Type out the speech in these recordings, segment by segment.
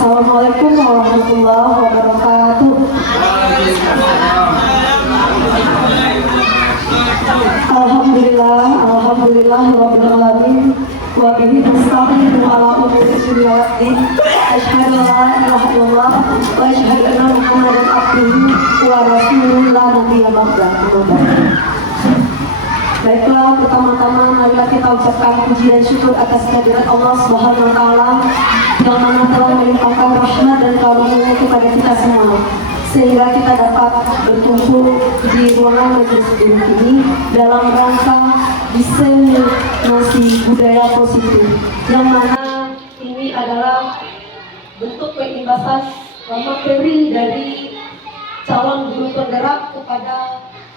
Assalamualaikum warahmatullahi wabarakatuh. Alhamdulillah rabbil alamin wa bihi nasta'inu ala umuri dunya waddin. Asyhadu an la ilaha illallah wa asyhadu anna Muhammadan abduhu wa rasuluhu la nabiyya ba'dahu. Baiklah, pertama-tama marilah kita ucapkan puji dan syukur atas kehadirat Allah Subhanahu wa taala yang mana telah melimpahkan rahmat dan karunia kepada kita semua, sehingga kita dapat berkumpul di ruangan majelis ini dalam rangka diseminasi budaya positif, yang mana ini adalah bentuk perimbasan materi dari calon guru penggerak kepada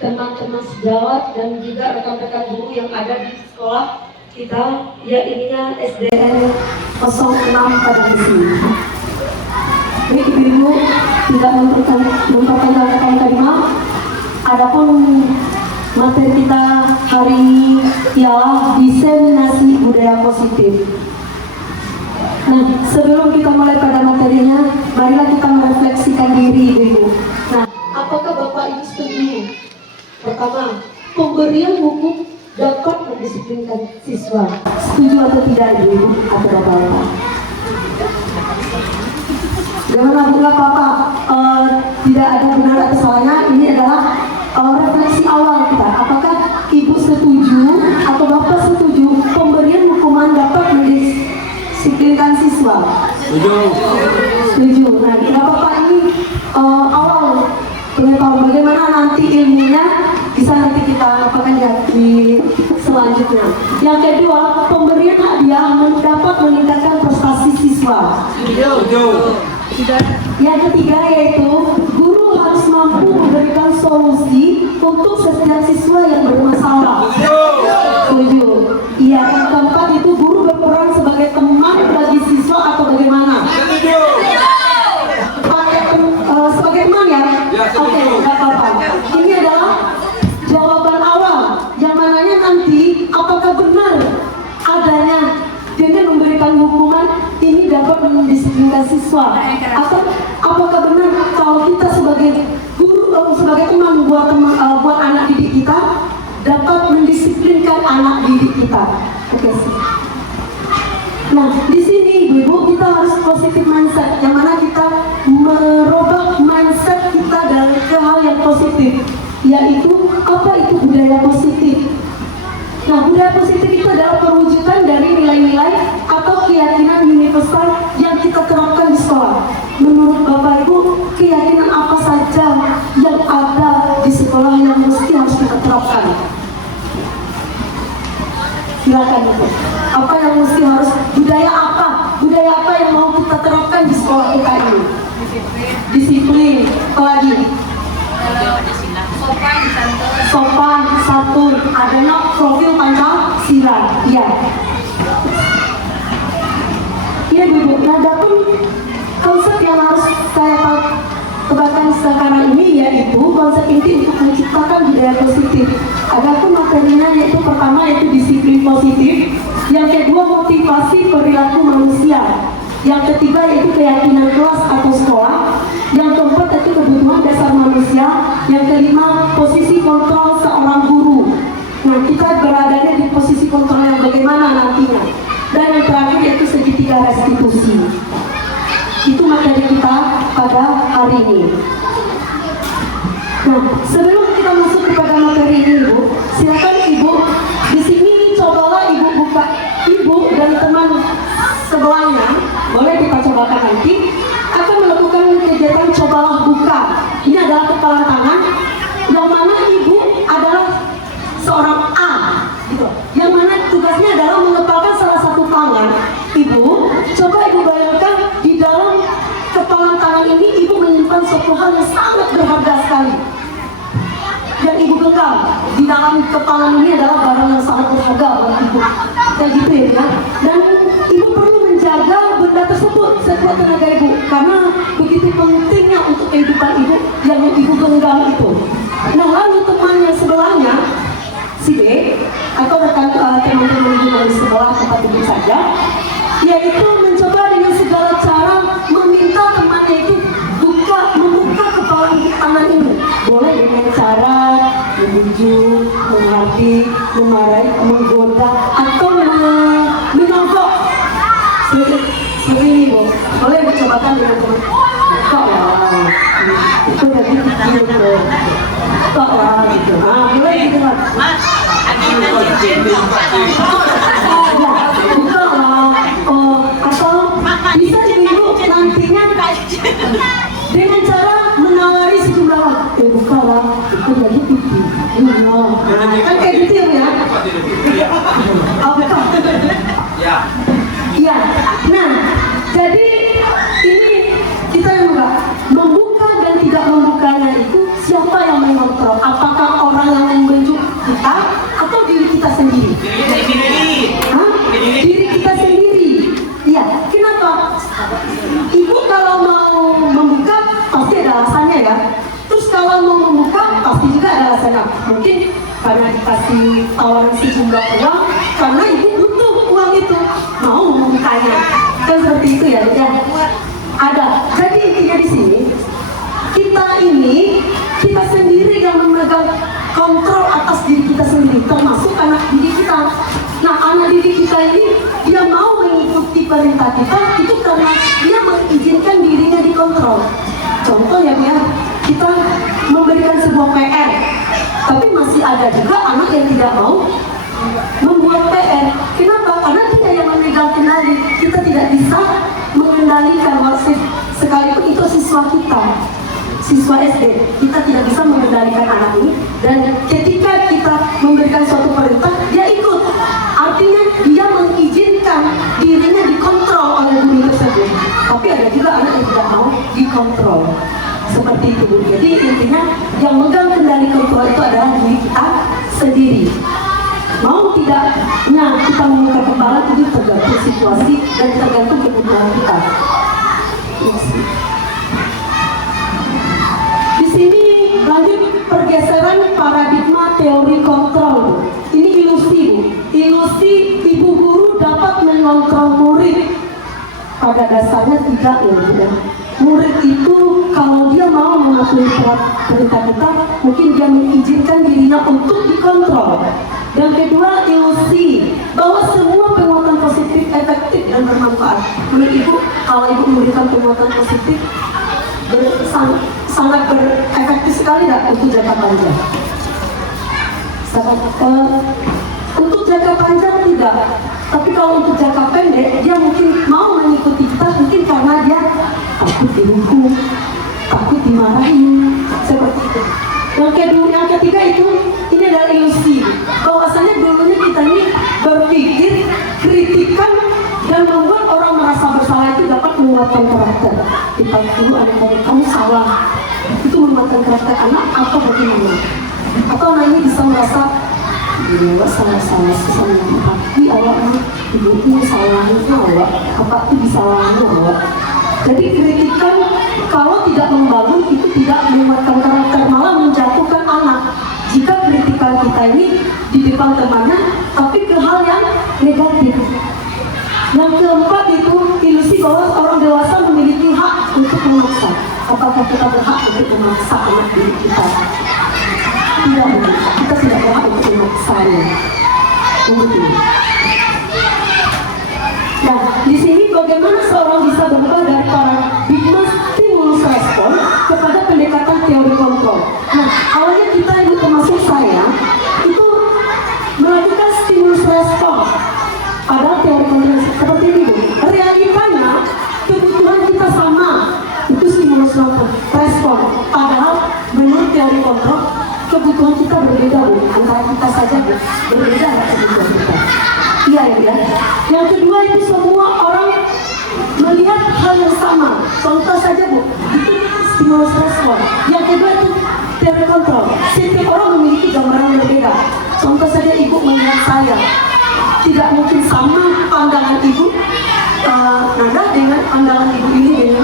teman-teman sejawat dan juga rekan-rekan guru yang ada di sekolah kita, ya ininya SDN 06 pada sini. Jadi ibu tidak memperpanjangkan kalimat. Adapun materi kita hari ini ialah diseminasi budaya positif. Nah, sebelum kita mulai pada materinya, marilah kita merefleksikan diri ibu. Nah, apakah Bapak Ibu setuju? Pertama, pemberian buku dapat mendisiplinkan siswa. Setuju atau tidak ibu atau bapak-bapak? Jangan apa-apa, tidak ada benar atau salahnya. Ini adalah refleksi awal kita. Apakah ibu setuju atau bapak setuju pemberian hukuman dapat mendisiplinkan siswa? Setuju. Setuju. Nah, bapak ini awal pengetahuan bagaimana nanti ilmunya bisa nanti kita apakan di selanjutnya. Yang kedua, pemberian hadiah dapat meningkatkan prestasi siswa. Yang ketiga yaitu guru harus mampu memberikan solusi untuk setiap siswa yang bermasalah. Setuju. Iya. Yang keempat itu guru berperan sebagai teman bagi siswa atau bagaimana? Sebagai teman ya? Oke, nggak apa-apa. Ini adalah jawaban awal yang mananya nanti apakah benar adanya dengan memberikan hukuman ini dapat mendisiplinkan siswa, atau apakah benar kalau kita sebagai guru sebagai teman buat anak didik kita dapat mendisiplinkan anak didik kita. Oke. Nah, di sini ibu kita harus positif mindset, yang mana kita merubah mindset kita dari ke hal yang positif, yaitu apa itu budaya positif. Nah, budaya positif itu adalah perwujudan dari nilai-nilai atau keyakinan universal yang kita terapkan di sekolah. Menurut Bapak Ibu, keyakinan apa saja yang ada di sekolah yang mesti harus kita terapkan? Silakan Ibu. Apa yang mesti harus, budaya apa yang mau kita terapkan di sekolah kita ini? Disiplin. Apa lagi? Sopan, santun, adanya profil Pancasila. Iya. Iya Bu. Nah, adapun konsep yang harus saya tebarkan sekarang ini yaitu konsep inti untuk menciptakan budaya positif. Adapun materinya yaitu pertama yaitu disiplin positif, yang kedua motivasi perilaku manusia, yang ketiga yaitu keyakinan kelas atau sekolah, yang keempat yaitu kebutuhan dasar manusia, yang kelima posisi kontrol seorang guru. Nah, kita beradanya di posisi kontrol yang bagaimana nantinya, dan yang terakhir yaitu segitiga restitusi. Itu materi kita pada hari ini. Nah, sebelum kita masuk kepada materi ini, Ibu, silakan Ibu di sini cobalah Ibu buka, Ibu dan teman sebelahnya, boleh kita cobakan nanti, akan melakukan kegiatan cobalah buka. Ini adalah kepalan tangan, yang mana Ibu adalah seorang A, gitu. Yang mana tugasnya adalah mengepalkan salah satu tangan. Ibu, coba Ibu bayangkan di dalam kepalan tangan ini Ibu menyimpan suatu hal yang sangat berharga sekali. Yang Ibu genggam di dalam kepala ini adalah barang yang sangat berharga buat Ibu. Kayak gitu ya. Dan Ibu perlu menjaga benda tersebut sekuat tenaga Ibu, karena begitu pentingnya untuk kehidupan Ibu yang Ibu genggam itu. Nah, lalu temannya sebelahnya, si B, atau rekan teman-teman Ibu dari sebelah tempat Ibu saja, yaitu mencoba dengan segala cara meminta membujuk, menghati, memarahi, menggoda, atau menyogok. Seperti ini, Bu. Boleh dicobakan dengan teman. Kok lah, itu berarti gitu. Kok lah, gitu. Nah, boleh gitu, Mas. Buka lah. Atau bisa ibu nantinya dengan cara menawari sejumlah orang. Buka lah, itu jadi pipi. Kan kayak gitu ya, Bu ya? Buka. Ya. Nah, jadi ini kita yang membuka dan tidak membukanya itu siapa yang mengontrol? Apakah orang yang membentuk kita atau diri kita sendiri? Diri kita sendiri. Iya. Kenapa? Ibu kalau mau membuka pasti ada alasannya ya. Terus kalau mau membuka pasti juga ada alasannya. Mungkin karena dikasih tawaran sejumlah uang, karena ibu butuh uang itu, mau membukanya. Kan seperti itu ya, ya. Ada. Jadi intinya di sini kita sendiri yang memegang kontrol atas diri kita sendiri, termasuk anak didik kita. Nah, anak didik kita ini dia mau mengikuti perintah kita itu karena dia mengizinkan dirinya dikontrol. Contoh ya, kita memberikan sebuah PR, tapi masih ada juga anak yang tidak mau membuat PR. Kenapa? Karena dia yang memegang kendali. Kita tidak bisa mengendalikan wasit, sekalipun itu siswa kita, siswa SD, kita tidak bisa mengendalikan anak ini. Dan ketika kita memberikan suatu perintah, dia ikut. Artinya dia mengizinkan dirinya dikontrol oleh guru tersebut. Tapi ada juga anak yang tidak mau dikontrol. Seperti itu, Bu. Jadi intinya yang megang kendali kontrol itu adalah diri kita sendiri. Mau tidaknya kita membuka kepala itu tergantung situasi dan tergantung kebutuhan kita. Di sini lanjut pergeseran paradigma teori kontrol. Ini ilusi, Bu. Ilusi ibu guru dapat mengontrol murid. Pada dasarnya tidak, ya. Murid itu kalau dia mau mematuhi perintah kita, mungkin dia mengizinkan dirinya untuk dikontrol. Yang kedua, ilusi bahwa semua penguatan positif efektif dan bermanfaat. Menurut ibu, kalau ibu memberikan penguatan positif sangat berefektif sekali nggak untuk jangka panjang? Untuk jangka panjang tidak, tapi kalau untuk jangka pendek dia mungkin mau mengikuti kita, mungkin karena dia takut dihukum, takut dimarahi, seperti itu. Yang ketiga itu, ini adalah ilusi. Bahwasanya dulunya kita ini berpikir, kritikan dan membuat orang merasa bersalah itu dapat menguatkan karakter. Kita dulu ada kamu salah, itu menguatkan karakter anak atau bagaimana? Atau anak ini bisa merasa iya salah sama tapi awaknya ibu ini salahnya awak, apa itu disalahnya awak. Jadi kritikan kalau tidak membangun itu tidak menguatkan karakter, malah menjatuhkan anak. Jika kritikan kita ini di depan temannya, tapi ke hal yang negatif. Yang keempat itu ilusi bahwa orang dewasa memiliki hak untuk memaksa. Apakah kita berhak untuk memaksa anak didik kita? Tidak, kita tidak berhak untuk memaksanya. Nah, di sini bagaimana seorang bisa berubah dari paradigma stimulus respon kepada pendekatan teori kontrol. Nah, awalnya kita itu termasuk saya itu melakukan stimulus respon pada teori kontrol seperti ini, Bu. Realitanya kebutuhan kita sama, itu stimulus respon. Padahal menurut teori kontrol kebutuhan kita berbeda, Bu. Antara kita saja, Bu, berbeda kebutuhan kita. Iya ya. Yang kedua itu semua orang melihat hal yang sama. Contoh saja, Bu, itu stimulus respon. Yang kedua itu teori kontrol. Setiap orang memiliki gambaran yang berbeda. Contoh saja ibu melihat saya, tidak mungkin sama pandangan ibu Nanda dengan pandangan ibu ini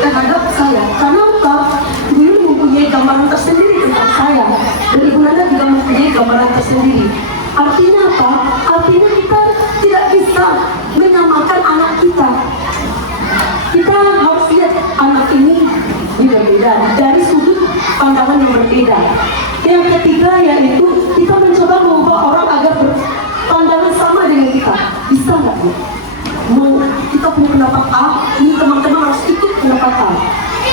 terhadap saya. Karena apa? Ibu ini mempunyai gambaran tersendiri tentang saya, dan ibu Nanda juga mempunyai gambaran tersendiri. Artinya apa? Artinya kita tidak bisa menyamakan anak kita. Kita harus lihat anak ini berbeda dari sudut pandangan yang berbeda. Yang ketiga yaitu kita mencoba mengubah orang agar berpandangan sama dengan kita. Bisa nggak Bu? Kita punya pendapat A, ini teman-teman harus ikut pendapat A.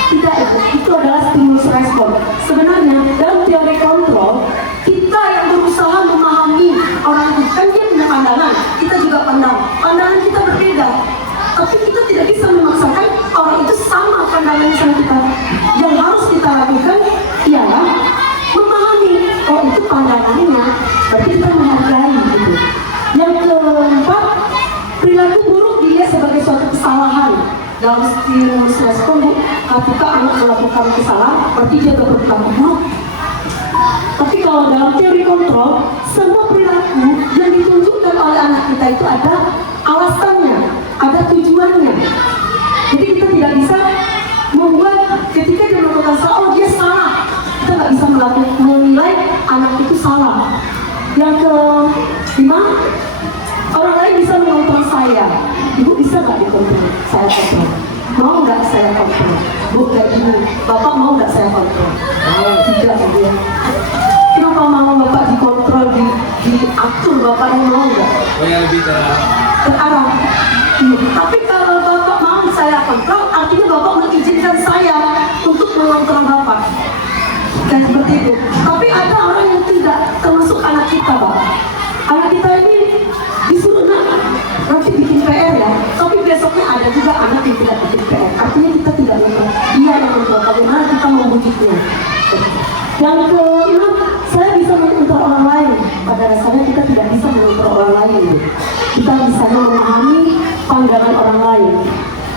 Tidak Ibu, itu adalah stimulus respon. Sebenarnya dalam teori kontrol, kita yang berusaha memahami orang itu, kan dia punya pandangan, kita juga pandangan kita berbeda. Tapi kita tidak bisa memaksakan orang itu sama pandangannya sama kita. Yang harus kita lakukan ialah memahami, oh itu pandangannya, berarti kita menghargai gitu. Yang keempat, perilaku buruk dilihat sebagai suatu kesalahan. Dalam stimulus respon, ketika anak melakukan kesalahan, berarti dia berperilaku buruk. Tapi kalau dalam teori kontrol, semua perilaku yang ditunjukkan oleh anak kita itu ada alasannya, ada tujuannya. Jadi kita tidak bisa membuat ketika dia melakukan salah, oh dia salah. Kita nggak bisa menilai anak itu salah. Yang kelima, orang lain bisa mengontrol saya. Ibu bisa nggak dikontrol? Saya kontrol. Mau nggak saya kontrol? Bu kayak gini, Bapak mau nggak saya kontrol? Tidak dia. Kenapa mau Bapak dikontrol, diatur? Bapak yang mau nggak? Oh yang lebih terarah. Tapi kalau Bapak mau saya kontrol, artinya Bapak mengizinkan saya untuk mengontrol Bapak. Dan seperti itu. Tapi ada orang yang tidak, termasuk anak kita, Pak. Anak kita ini disuruh nanti bikin PR ya, tapi besoknya ada juga anak yang tidak bikin PR. Artinya kita tidak mengontrol. Dia yang mengontrol. Bagaimana kita membujuknya? Yang keenam, saya bisa mengontrol orang lain. Pada dasarnya kita tidak bisa mengontrol orang lain. Kita bisa memahami pandangan orang lain.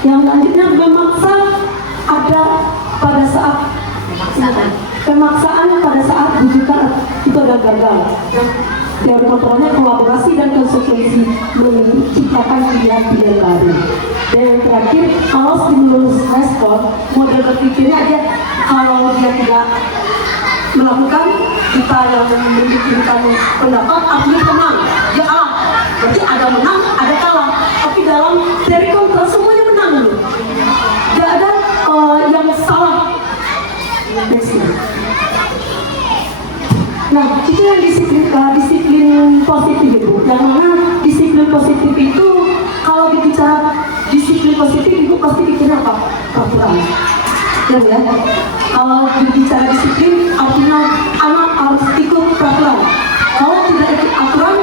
Yang selanjutnya, memaksa ada pada saat pemaksaan pada saat bujukan itu ada gagal. Teori kontrolnya kolaborasi dan konsekuensi menciptakan pilihan-pilihan baru. Dan yang terakhir, kalau stimulus respon, model berpikirnya dia kalau dia tidak melakukan, kita yang memberikan pendapat artinya menang, dia kalah. Berarti ada menang, ada kalah. Tapi dalam teori kontrol semuanya menang dulu. Tidak ada yang salah. Nah, itu yang disiplin positif Ibu. Yang mana disiplin positif itu, kalau bicara disiplin positif Ibu pasti pikirnya apa? Peraturan. Ya Bu ya. Kalau bicara disiplin, artinya anak harus ikut peraturan. Kalau tidak ikut aturan,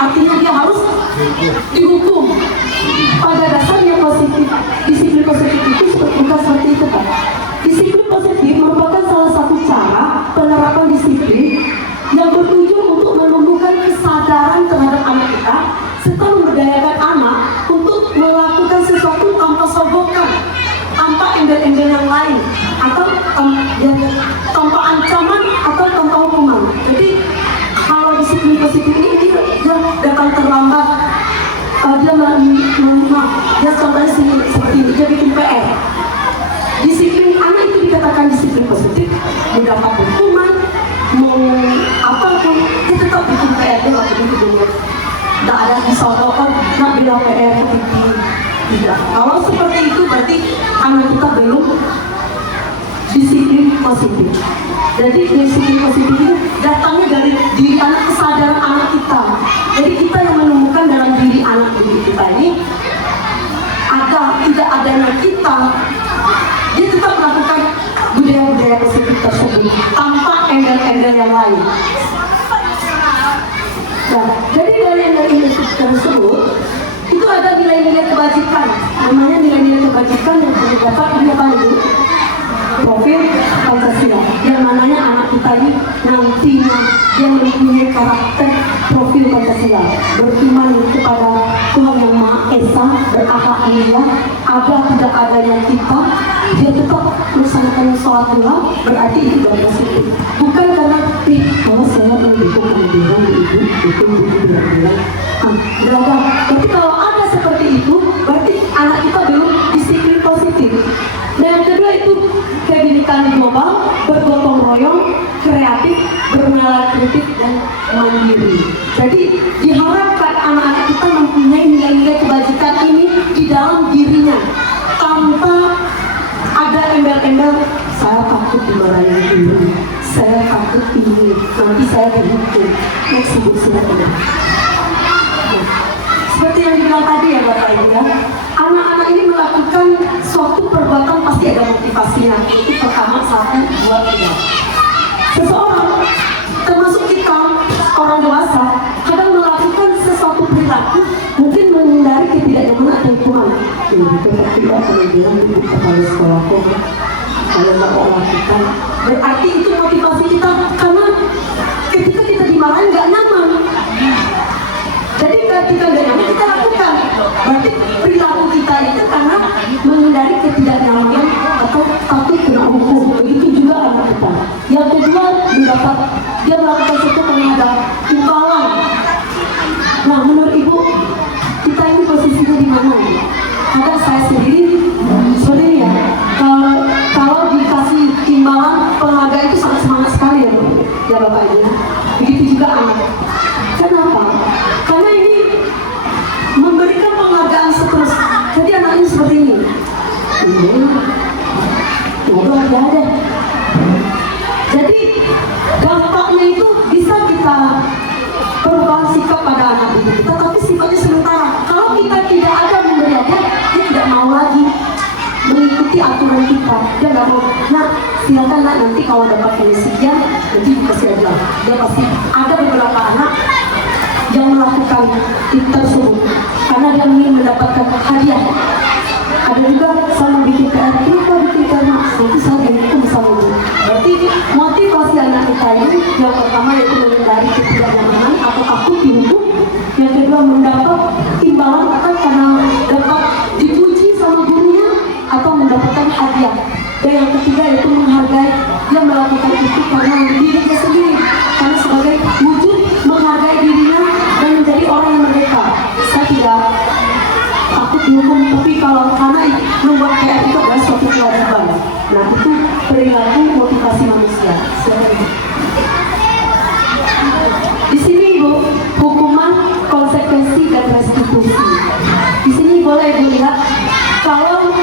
artinya dia harus dihukum. Pada dasarnya positif, disiplin positif itu bukan seperti itu Pak. Disiplin positif merupakan salah satu cara penerapan disiplin yang bertujuan untuk menumbuhkan kesadaran terhadap anak kita serta memberdayakan anak untuk melakukan sesuatu tanpa sogokan, tanpa embel-embel yang lain, atau tanpa ancaman atau tanpa hukuman. Jadi kalau disiplin positif ini dia datang terlambat, dia contohnya seperti ini, dia bikin PR. Disiplin anak itu dikatakan disiplin positif, mendapat hukuman, mau apapun, dia tetap bikin PR, dia nggak begitu dulu. Nggak ada disodorkan, nggak bilang PR seperti tidak. Kalau seperti itu berarti anak kita belum disiplin positif. Jadi disiplin positif itu datangnya dari diri anak, kesadaran anak kita. Jadi kita yang menemukan dalam diri anak kita ini ada tidak adanya kita, dia tetap melakukan budaya-budaya positif tersebut tanpa embel-embel yang lain. Nah, jadi dari nilai-nilai tersebut itu ada nilai-nilai kebajikan. Namanya nilai-nilai kebajikan yang dapat dia panggil profil Pancasila. Yang mananya anak kita ini nantinya dia mempunyai karakter profil Pancasila, beriman kepada Tuhan Yang Maha Esa, berakhlak mulia, ada tidak adanya kita, dia tetap melaksanakan sholat dua, berarti itu dari positif. Bukan karena kalau saya mendukung kehadiran ibu, dukung ibu bilang berada. Tapi kalau ada seperti itu, berarti anak kita belum disiplin positif. Dan yang kedua itu kebinekaan global, bergotong royong, kreatif, bernalar kritik dan mandiri. Jadi diharapkan anak-anak kita mempunyai nilai-nilai kebajikan ini di dalam dirinya tanpa ada embel-embel saya takut dimarahin dulu, saya takut takut ini, nanti saya dihukum. Sibuk sudah. Seperti yang dibilang tadi ya Bapak Ibu ya, anak-anak ini melakukan suatu perbuatan pasti ada motivasinya. Itu pertama, 1, 2, 3. Seseorang, termasuk kita orang dewasa, kadang melakukan sesuatu perilaku mungkin menghindari ketidaknyamanan atau hukuman. Tidak akan bilang ibu kepala sekolahku kalau nggak mau lakukan. Berarti itu motivasi kita, karena ketika kita dimarahin nggak nyaman. Jadi ketika nggak nyaman kita lakukan. Berarti perilaku kita itu karena menghindari ketidaknyamanan atau takut kena hukum. Begitu juga anak kita. Yang kedua, dia melakukan sesuatu karena ada imbalan. Nah, menurut ibu, kita ini posisinya di mana? Kadang saya sendiri sebenarnya ya, kalau dikasih imbalan penghargaan itu sangat semangat sekali ya, ya Bapak Ibu. Begitu juga anak. Kenapa? Karena ini memberikan penghargaan seterus. Jadi anak ini seperti ini. Ada. Jadi dampaknya itu bisa kita perubahan sikap pada anak didik kita, tapi sifatnya sementara. Kalau kita tidak ada memberinya, dia tidak mau lagi mengikuti aturan kita. Dia nggak mau. Nah, silakan nak, nanti kalau dapat sekian, nanti dikasih aja. Dia pasti ada beberapa anak yang melakukan itu tersebut karena dia ingin mendapatkan hadiah. Ada juga sama bikin PR, kenapa bikin PR nanti saya itu bisa ngomong. Berarti motivasi anak kita ini yang pertama yaitu menghindari ketidaknyamanan atau takut dihukum. Yang kedua mendapat imbalan atau karena dapat dipuji sama gurunya atau mendapatkan hadiah. Dan yang ketiga yaitu menghargai, dia melakukan itu karena dirinya sendiri, karena sebagai wujud menghargai dirinya dan menjadi orang yang merdeka. Saya tidak takut dihukum, tapi kalau karena membuat PR itu adalah suatu kewajiban. Nah, itu perilaku motivasi manusia. Di sini Ibu, hukuman, konsekuensi dan restitusi. Di sini boleh Ibu lihat kalau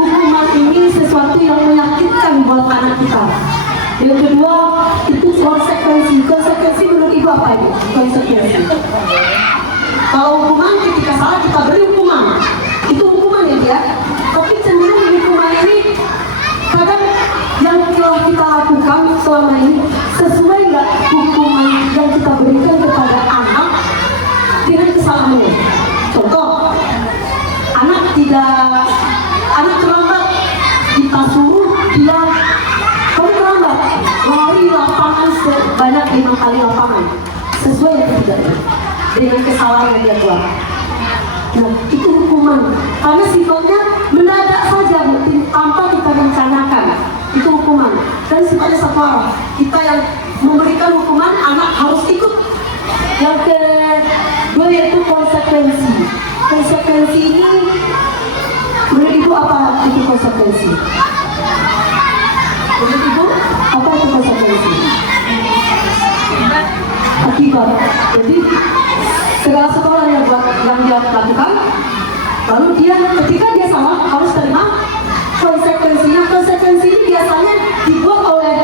hukuman ini sesuatu yang menyakitkan buat anak kita. Yang kedua itu konsekuensi. Konsekuensi menurut Ibu apa Ibu? Konsekuensi. Kalau hukuman ketika salah kita beri hukuman, itu hukuman ya. Tapi cenderung hukuman ini kadang yang telah kita lakukan selama ini sesuai nggak hukuman yang kita berikan kepada anak dengan kesalahannya. Contoh, anak terlambat, kita suruh dia kamu terlambat, lari lapangan sebanyak 5 kali lapangan, sesuai yang tidak dengan kesalahan yang dia buat. Nah, itu hukuman karena sifatnya mendadak saja, tanpa kita rencanakan. Itu hukuman. Dan sifatnya satu arah. Kita yang memberikan hukuman, anak harus ikut. Yang kedua yaitu konsekuensi. Konsekuensi ini menurut Ibu apa itu konsekuensi? Menurut Ibu apa itu konsekuensi? Akibat. Jadi segala sekolah yang dia lakukan, lalu dia ketika dia salah harus terima konsekuensinya. Konsekuensi ini biasanya dibuat oleh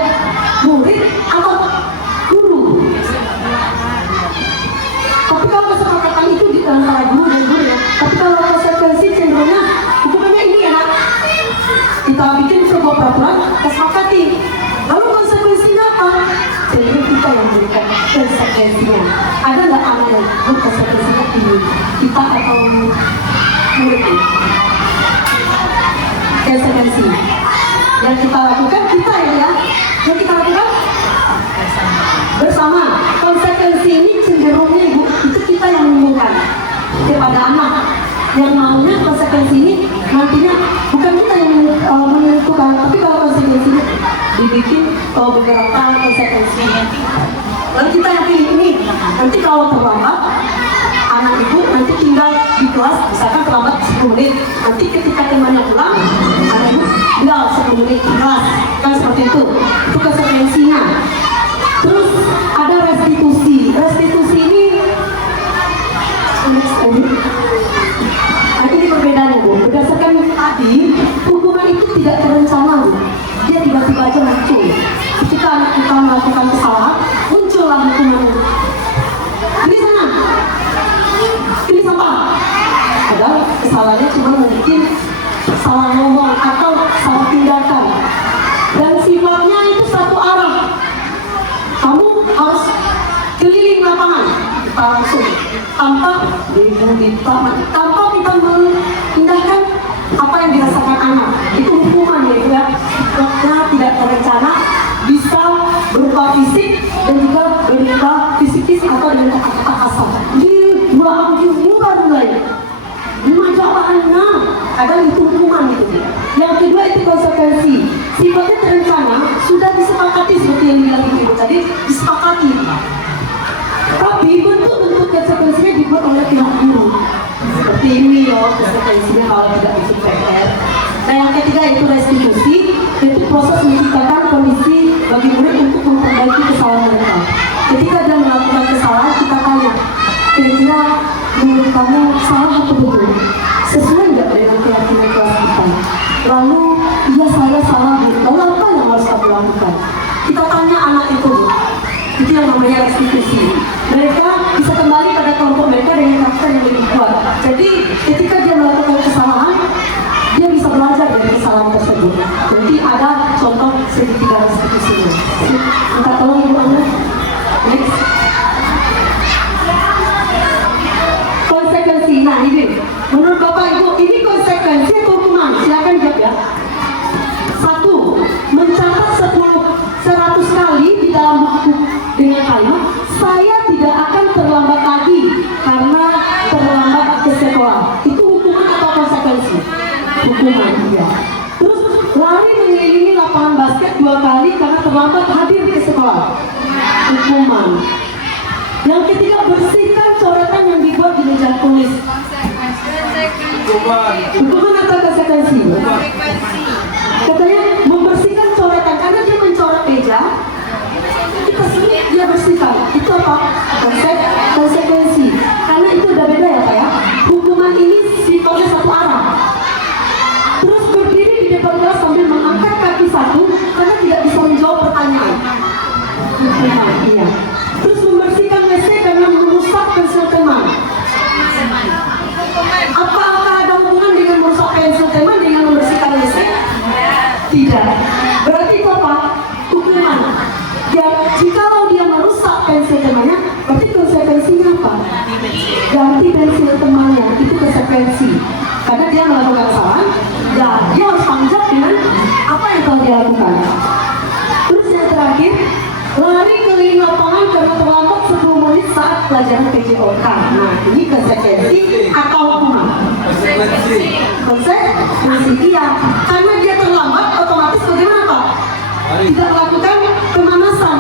murid atau guru. Tapi kalau kesepakatan itu di antara guru dan guru ya. Tapi kalau konsekuensi cenderungnya hukumannya ini ya, kita bikin sebuah peraturan, kesepakati. Lalu konsekuensinya apa? Cenderung kita yang memberikan konsekuensinya. Ada nggak anak yang konsekuensinya ini kita atau murid? Konsekuensi yang kita lakukan kita ya, yang kita lakukan bersama. Konsekuensi ini cenderungnya Ibu itu kita yang mengumumkan kepada anak, yang maunya konsekuensi ini nantinya bukan kita yang menentukan, tapi kalau konsekuensi ini dibikin beberapa konsekuensi, lalu kita yang pilih ini. Nanti kalau terlambat anak Ibu nanti tinggal di kelas, misalkan terlambat 10 menit, nanti ketika temannya pulang anak Ibu tinggal 10 menit di kelas, kan seperti itu konsekuensinya. Terus ada restitusi. Restitusi ini ini perbedaannya Bu. Berdasarkan tadi, hukuman itu tidak terencana Bu. Dia tiba-tiba aja muncul. Ketika anak kita melakukan kesalahannya cuma mungkin salah ngomong atau salah tindakan, dan sifatnya itu satu arah. Kamu harus keliling lapangan langsung tanpa kita mengindahkan apa yang dirasakan anak. Itu hukuman ya, sifatnya tidak terencana, bisa berupa fisik dan juga berupa fisik atau dengan kata-kata kasar. Jadi dua bukan mulai mengajak anak, ada itu hukuman itu. Yang kedua itu konsekuensi, sifatnya terencana, sudah disepakati seperti yang bilang ibu tadi, disepakati. Tapi bentuk-bentuk konsekuensinya dibuat oleh pihak guru. Seperti ini loh konsekuensinya kalau tidak ikut PR. Nah yang ketiga itu restitusi, itu proses menciptakan kondisi bagi murid untuk memperbaiki kesalahan mereka. Ketika dia melakukan kesalahan, kita tanya, kira-kira menurut kamu salah atau betul? Sesuai nggak dengan keyakinan kelas kita? Lalu, iya saya salah, lalu apa yang harus kamu lakukan? Kita tanya anak itu yang namanya restitusi. Mereka bisa kembali pada kelompok mereka dengan karakter yang lebih kuat. Jadi, ketika dia melakukan kesalahan, dia bisa belajar dari kesalahan tersebut. Jadi ada contoh segitiga restitusinya. Minta tolong ibu Ana. Next. Konsekuensi. Nah ini, menurut Bapak Ibu, ini konsekuensi atau hukuman? Silakan jawab ya. 1. Mencatat 100 kali di dalam buku dengan kalimat, saya tidak akan terlambat lagi karena terlambat ke sekolah. Itu hukuman atau konsekuensi? Hukuman, ya. Terus lari mengelilingi lapangan basket 2 kali karena terlambat hadir ke sekolah. Hukuman. Yang ketiga, bersihkan coretan yang dibuat di meja tulis. Hukuman atau konsekuensi? Katanya membersihkan coretan karena dia mencoret meja, kita suruh dia bersihkan. Itu apa? Konsekuensi. Karena itu udah beda ya Pak ya. Hukuman ini sifatnya satu arah. Terus berdiri di depan kelas sambil mengangkat kaki satu karena tidak bisa menjawab pertanyaan. Hukuman, iya. Terus membersihkan WC karena merusak pensil teman. Apakah ada hubungan dengan merusak pensil teman dengan membersihkan WC? Tidak. Berarti itu apa? Hukuman. Ya, jikalau dia merusak pensil temannya, berarti konsekuensinya apa? Ganti pensil temannya, itu konsekuensi. Karena dia melakukan kesalahan, ya dia harus tanggung jawab dengan apa yang telah dia lakukan. Terus yang terakhir, lari keliling lapangan karena terlambat 10 menit saat pelajaran PJOK. Nah, ini konsekuensi atau hukuman? Konsekuensi, iya. Karena dia terlambat, otomatis bagaimana Pak? Tidak melakukan pemanasan.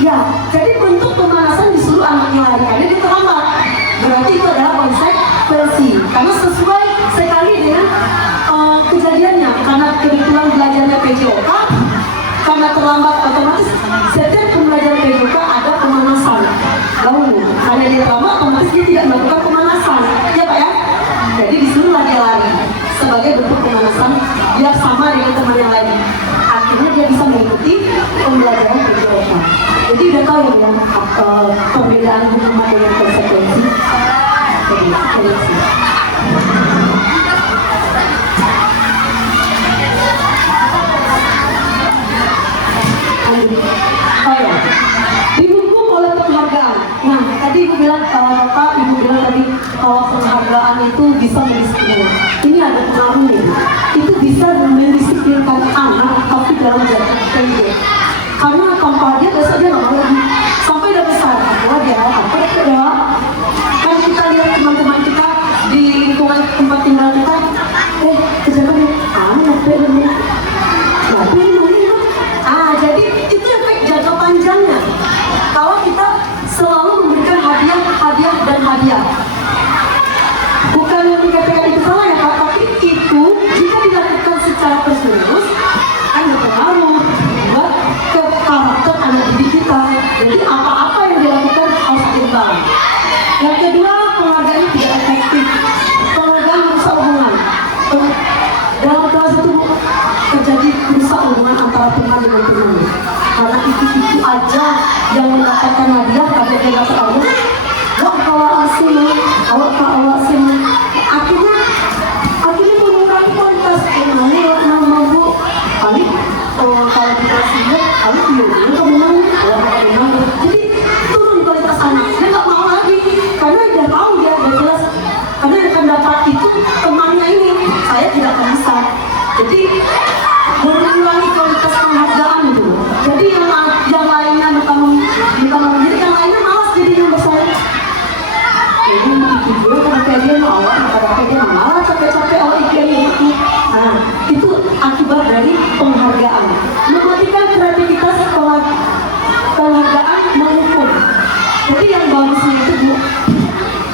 Ya, jadi bentuk pemanasan disuruh anaknya lari karena dia terlambat. Berarti itu adalah konsekuensi. Karena sesuai sekali dengan kejadiannya. Karena kebetulan belajarnya PJOK, karena terlambat otomatis setiap pembelajaran PJOK ada pemanasan. Lalu, karena dia terlambat otomatis dia tidak melakukan pemanasan. Ya Pak ya? Jadi disuruhlah dia lari sebagai bentuk pemanasan biar sama dengan teman yang lain. Akhirnya dia bisa mengikuti pembelajaran PJOK. Jadi udah tahu ya perbedaan hukuman dengan konsekuensi. Konsekuensi. Oh ya, dihukum oleh penghargaan. Nah, tadi ibu bilang ibu bilang tadi kalau penghargaan itu bisa mendisiplinkan. Ini ada pengaruhnya. Itu bisa mendisiplinkan anak tapi dalam jangka pendek. Karena tanpa dia besok dia nggak mau lagi. Sampai udah besar, apa dia? Kan kita lihat teman-teman kita di lingkungan tempat tinggal kita, kejadian anak jadi itu efek jangka panjangnya. Kalau kita selalu memberikan hadiah, bukan yang dikatakan itu salah ya Pak, tapi itu jika dilakukan secara terus-menerus kan berpengaruh buat ke karakter anak didik kita. Jadi apa-apa yang dilakukan harus seimbang. Yang kedua, penghargaan tidak efektif. Penghargaan merusak hubungan. Dalam kelas itu terjadi merusak hubungan antara teman dengan teman. Karena itu aja yang mendapatkan hadiah pada dia dapat hadiah. Awak kawa asin. Akhirnya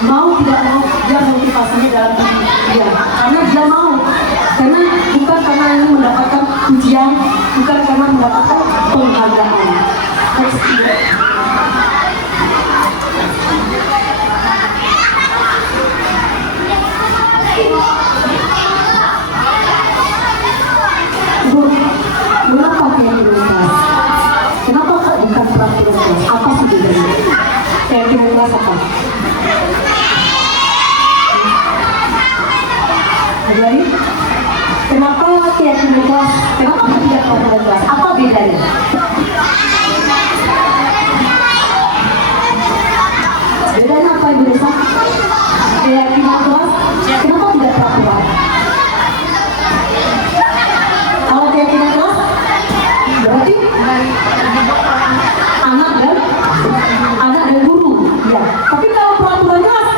mau tidak mau dia motivasinya dalam diri dia, karena dia mau, karena bukan karena ingin mendapatkan pujian, bukan karena mendapatkan penghargaan. Mengapa kreativitas? Kenapa kok bukan peraturan? Apa sih bedanya? Kreativitas apa? Jadi, kenapa kreativitas? Kenapa tidak peraturan? Apa bedanya? Bedanya apa yang berusaha? Kreativitas, kenapa tidak peraturan? Kalau kreativitas berarti anak dan guru, ya. Tapi kalau peraturan kelas,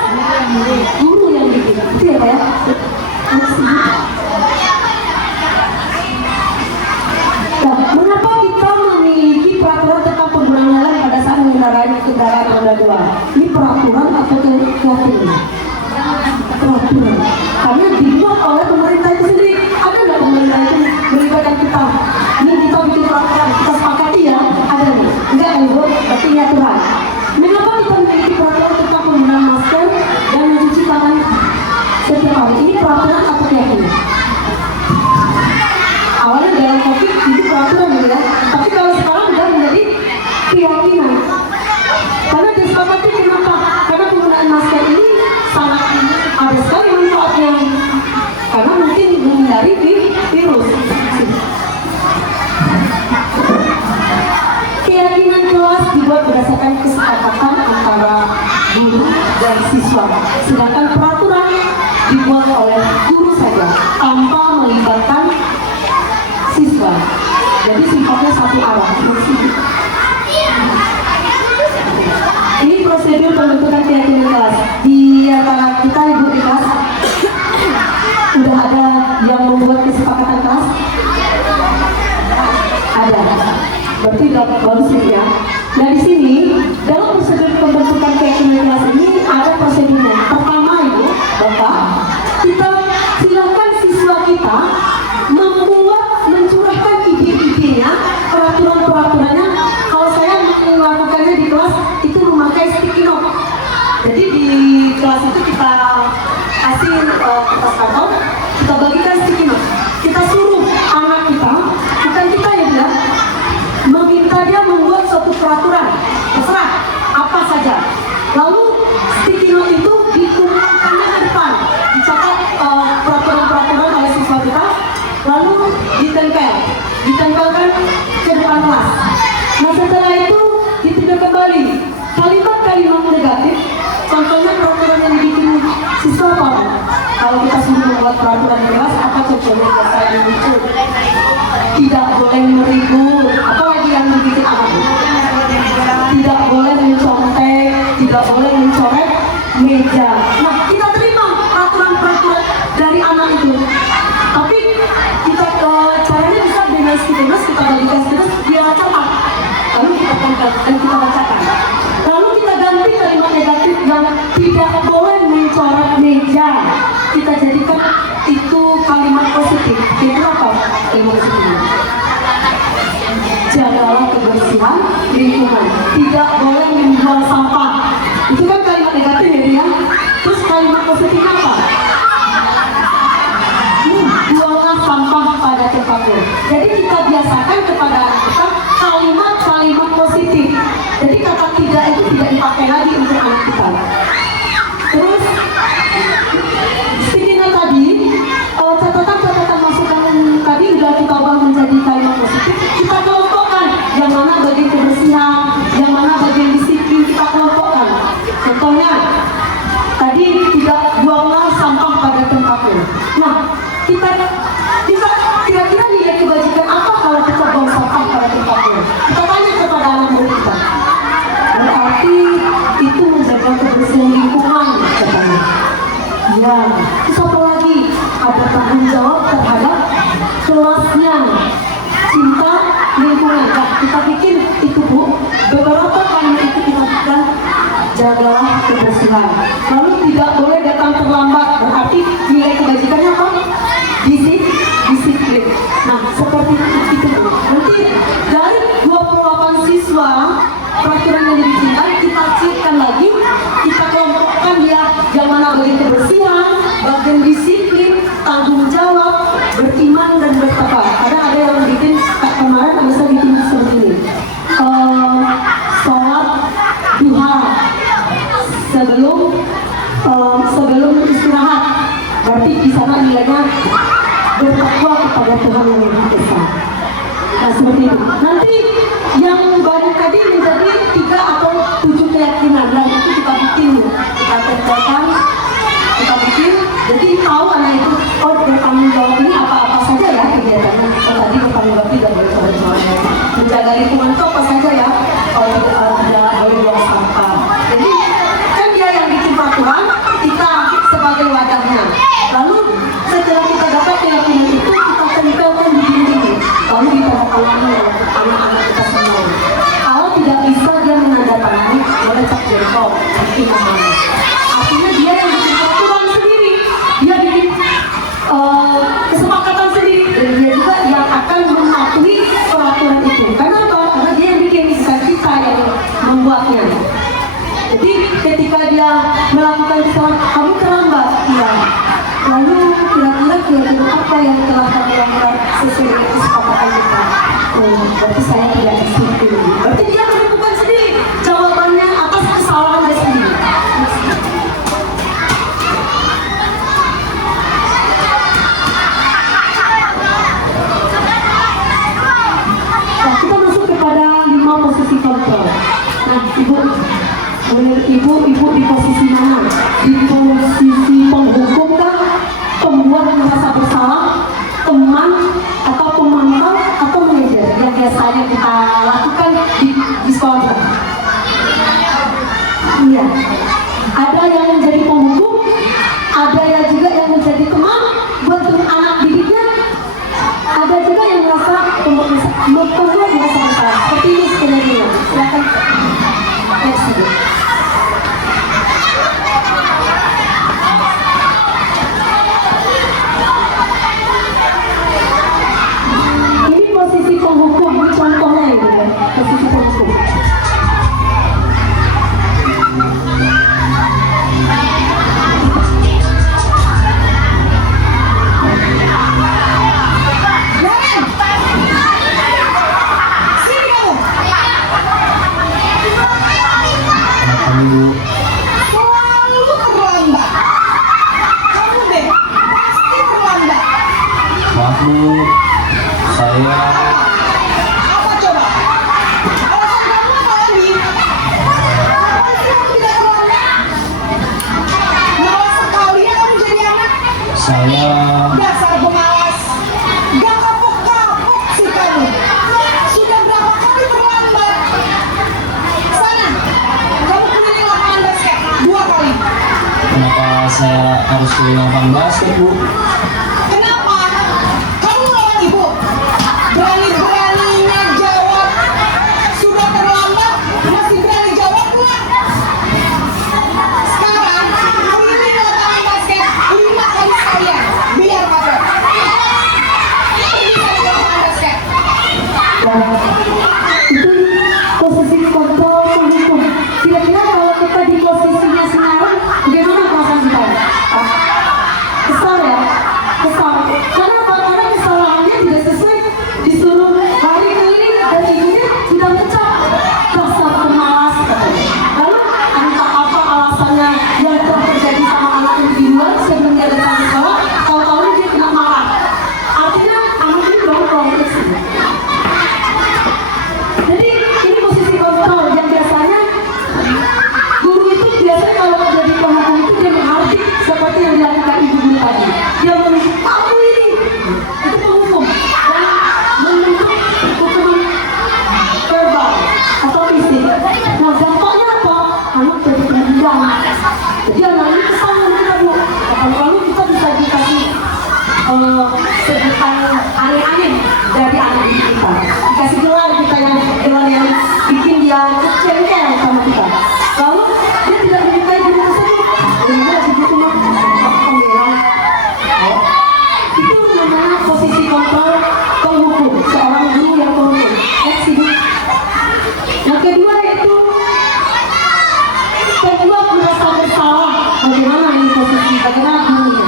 guru yang bikin, itu ya Pak ya. Nah, mengapa kita memiliki peraturan tentang penggunaan jalan pada saat mengendarai kendaraan roda 2? Ini peraturan atau keyakinan? Peraturan. Karena dibuat oleh pemerintah itu sendiri. Ada nggak pemerintah itu melibatkan kita? Ini kita bikin peraturan, kita sepakati ya. Ada nih? Enggak kan Bu? Berarti ini aturan. Mengapa kita memiliki peraturan tentang penggunaan masker dan mencuci tangan setiap hari? Ini peraturan atau keyakinan? Awalnya dalam COVID itu peraturan ya, tapi kalau sekarang sudah menjadi keyakinan. Karena disepakati kenapa? Karena penggunaan masker ini sangat ada sekali manfaatnya. Karena mungkin menghindari virus. Keyakinan kelas dibuat berdasarkan kesepakatan antara guru dan siswa. Sedangkan peraturan dibuat oleh guru saja tanpa melibatkan siswa. Jadi sifatnya satu arah. Ini prosedur pembentukan keyakinan kelas. Di antara kita ibu di kelas sudah ada yang membuat kesepakatan kelas? Ada. Berarti sudah bagus ya. Nah di sini dalam prosedur pembentukan keyakinan kelas ini ada prosedurnya. Pertama ibu, bapak, kita silakan siswa kita mencurahkan ide-idenya, peraturan-peraturannya. Kalau saya melakukannya di kelas itu memakai sticky note. Jadi di kelas itu kita kasih kertas karton, kita bagikan sticky note. Kita suruh anak kita, bukan kita ya bilang, meminta dia membuat suatu peraturan, terserah apa saja. Lalu sticky note itu dikumpulkannya ke depan, dicatat peraturan-peraturan oleh siswa kita, lalu ditempelkan ke depan kelas. Nah setelah itu ditindak kembali kalimat-kalimat negatif. Contohnya peraturan yang dibikin siswa apa? Kalau kita sudah membuat peraturan kelas, apa contohnya saya muncul? Tidak boleh meribut. Apa lagi yang dibikin anak? Tidak boleh mencontek, tidak boleh mencoret meja. Nah kita terima peraturan-peraturan dari anak itu. Tapi kita caranya bisa dengan stimus, kita bagikan stimus, dia catat. Lalu kita tempel dan kita bacakan. Lalu kita ganti kalimat negatif yang tidak boleh mencoret meja. Kita jadikan itu kalimat positif. Itu apa? Kalimat positif. Jagalah kebersihan lingkungan. Tidak boleh membuang sampah. Itu kan kalimat negatif ya dia. Terus kalimat positif apa? Buanglah sampah pada tempatnya. Jadi kita biasakan kepada anak kita kalimat-kalimat positif. Jadi kata tidak itu tidak dipakai lagi untuk anak kita. Terus sticky note tadi, catatan-catatan masukan tadi sudah kita ubah menjadi kalimat positif. Kita kelompokkan yang mana bagian kebersihan, yang mana bagian disiplin, kita kelompokkan. Contohnya tadi tidak buanglah sampah pada tempatnya. Nah kita kira-kira nilai kebajikan apa kalau kita buang sampah pada tempatnya? Kita tanya kepada anak murid kita. Berarti itu menjaga kebersihan lingkungan katanya. Ya, terus apa lagi? Ada tanggung jawab terhadap kelasnya, cinta lingkungan. Nah, kita bikin itu Bu, beberapa kalimat itu kita bikin jagalah kebersihan. Lalu tidak boleh datang terlambat, berarti nilai kebajikannya apa? Disiplin. Nah, seperti itu. Nanti dari 28 siswa peraturan yang dibikinkan kita ciptakan lagi, kita kelompokkan ya, yang mana bagian kebersihan, bagian disiplin, tanggung jawab, beriman dan bertakwa. Ada yang bikin kemarin ada saya bikin seperti ini. Sholat duha sebelum istirahat, berarti di sana nilainya bertakwa kepada Tuhan yang Maha Esa. Nah, seperti itu. Nanti yang baru tadi menjadi 3 atau 7 keyakinan, dan itu kita bikin, kita tempelkan, kita bikin. Jadi tahu anak itu, oh bertanggung jawab ini apa saja ya kegiatannya. Tadi bertanggung jawab tidak boleh semuanya. Menjaga lingkungan itu apa saja ya? Kalau tidak boleh buang sampah. Jadi kan dia yang bikin peraturan, kita sebagai wadahnya. Lalu setelah kita dapat keyakinan itu, kita tempelkan di dinding. Lalu kita tangani anak-anak kita semua. Kalau tidak bisa dia menandatangani, boleh cap jempol, bikin namanya. Artinya dia yang bikin peraturan sendiri, dia bikin kesepakatan sendiri, dan dia juga yang akan mematuhi peraturan itu. Karena apa? Karena dia yang bikin, bukan kita yang membuatnya. Jadi ketika dia melakukan kesalahan, kamu terlambat, iya. Lalu kira-kira kegiatan apa yang telah kamu lakukan sesuai dengan kesepakatan kita? Berarti saya tidak disiplin. Berarti dia menemukan sendiri jawabannya atas kesalahan dia sendiri. Nah, kita masuk kepada 5 posisi kontrol. Nah, ibu di posisi mana? Di posisi penghukum kah? Pembuat merasa bersalah, teman, atau pemantau, atau manajer yang biasanya kita lakukan di sekolah. Iya, ada yang menjadi penghukum, ada yang juga yang menjadi teman buat anak didiknya, ada juga yang merasa membuat merasa bersalah. Seperti ini skenario. Silakan. Next. Posisi penghukum, contohnya itu ya, posisi penghukum. Selalu terlambat. Kamu deh, pasti terlambat. Maaf, saya apa coba? Alasan kamu apa lagi? Apa sih kamu tidak terlambat? Malas sekali ya kamu jadi anak. saya Dasar pemalas. Gak kapok-kapok sih kamu. Sudah berapa kali terlambat? Sana, kamu keliling lapangan basket 2 kali. kenapa saya harus ke lapangan basket, Bu? Kenapa? Kamu lawan ibu. Berani-beraninya jawab. Sudah terlambat, masih berani jawab pula. Sekarang, keliling lapangan basket 5 kali sekalian. Biar kapok. Pergi cari lapangan basket. Itu posisi kontrol penghukum. Kira-kira kalau kita di posisinya sekarang, bagaimana perasaan kita? Kesal ya? Kesal. Kenapa? Karena kesalahannya tidak sesuai, disuruh lari keliling dan ibunya sudah mencap. Dasar pemalas. Lalu entah apa alasannya yang telah terjadi sama anak ini di luar sebelum dia datang ke sekolah, tahu-tahu dia kena marah. Artinya anak ini belum kompleks. Jadi ini posisi kontrol yang biasanya guru itu biasanya kalau menjadi penghukum itu dia menghardik seperti yang dilakukan ibu guru tadi. Dia menuntut kamu ini, itu penghukum, dan menuntut hukuman verbal atau fisik. Nah dampaknya apa? Anak jadi pendiam. Jadi anak ini kesal nanti kamu. Lalu kita bisa dikasih sebutan aneh-aneh dari anak didik kita. Dikasih gelar kita yang bikin dia jengkel sama kita. Lalu dia Bagaimana sih itu mah pembela? Itu namanya posisi kontrol penghukum, seorang guru yang penghukum. Next ibu. Yang kedua yaitu kedua merasa bersalah. Bagaimana ini posisi? Bagaimana gurunya?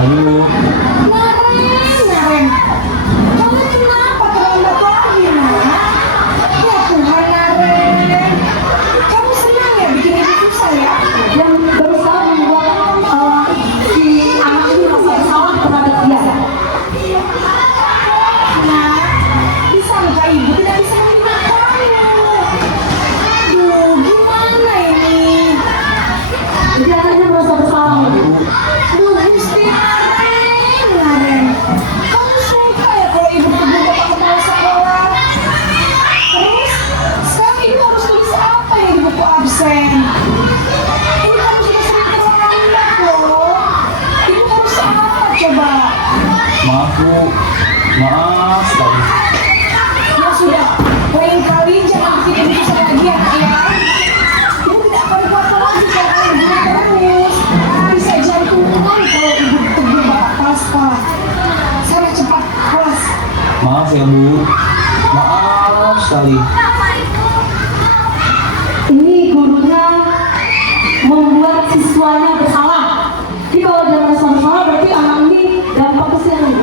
Ayo. Naren, kamu kenapa terlambat lagi, Nak? Ya Tuhan, Naren. Kamu senang ya bikin ibu susah ya? Yang berusaha membuat si anak ini merasa bersalah terhadap dia. Nah, bisa nggak ibu tidak bisa meminta kamu? Aduh, gimana ini? Jadi anaknya merasa bersalah. Duh, Gusti Naren, kamu suka ya kalau ibu tegur bapak kepala sekolah? Terus, sekarang ibu harus tulis apa yang di buku absen? Ini kamu sudah sering terlambat loh. Ibu harus apa coba? Maaf Bu. Maaf sekali. Ya sudah, lain kali jangan bikin ibu susah lagi ya, Nak, ya. Ibu tidak akan kuat lagi kalau ibu terus. Bisa jantungan kalau ibu tegur bapak kepala sekolah. Sana cepat, kelas. Maaf ya Bu. Maaf sekali. Ini gurunya membuat siswanya bersalah. Jadi kalau dia merasa bersalah berarti anak ini dampak kesialan.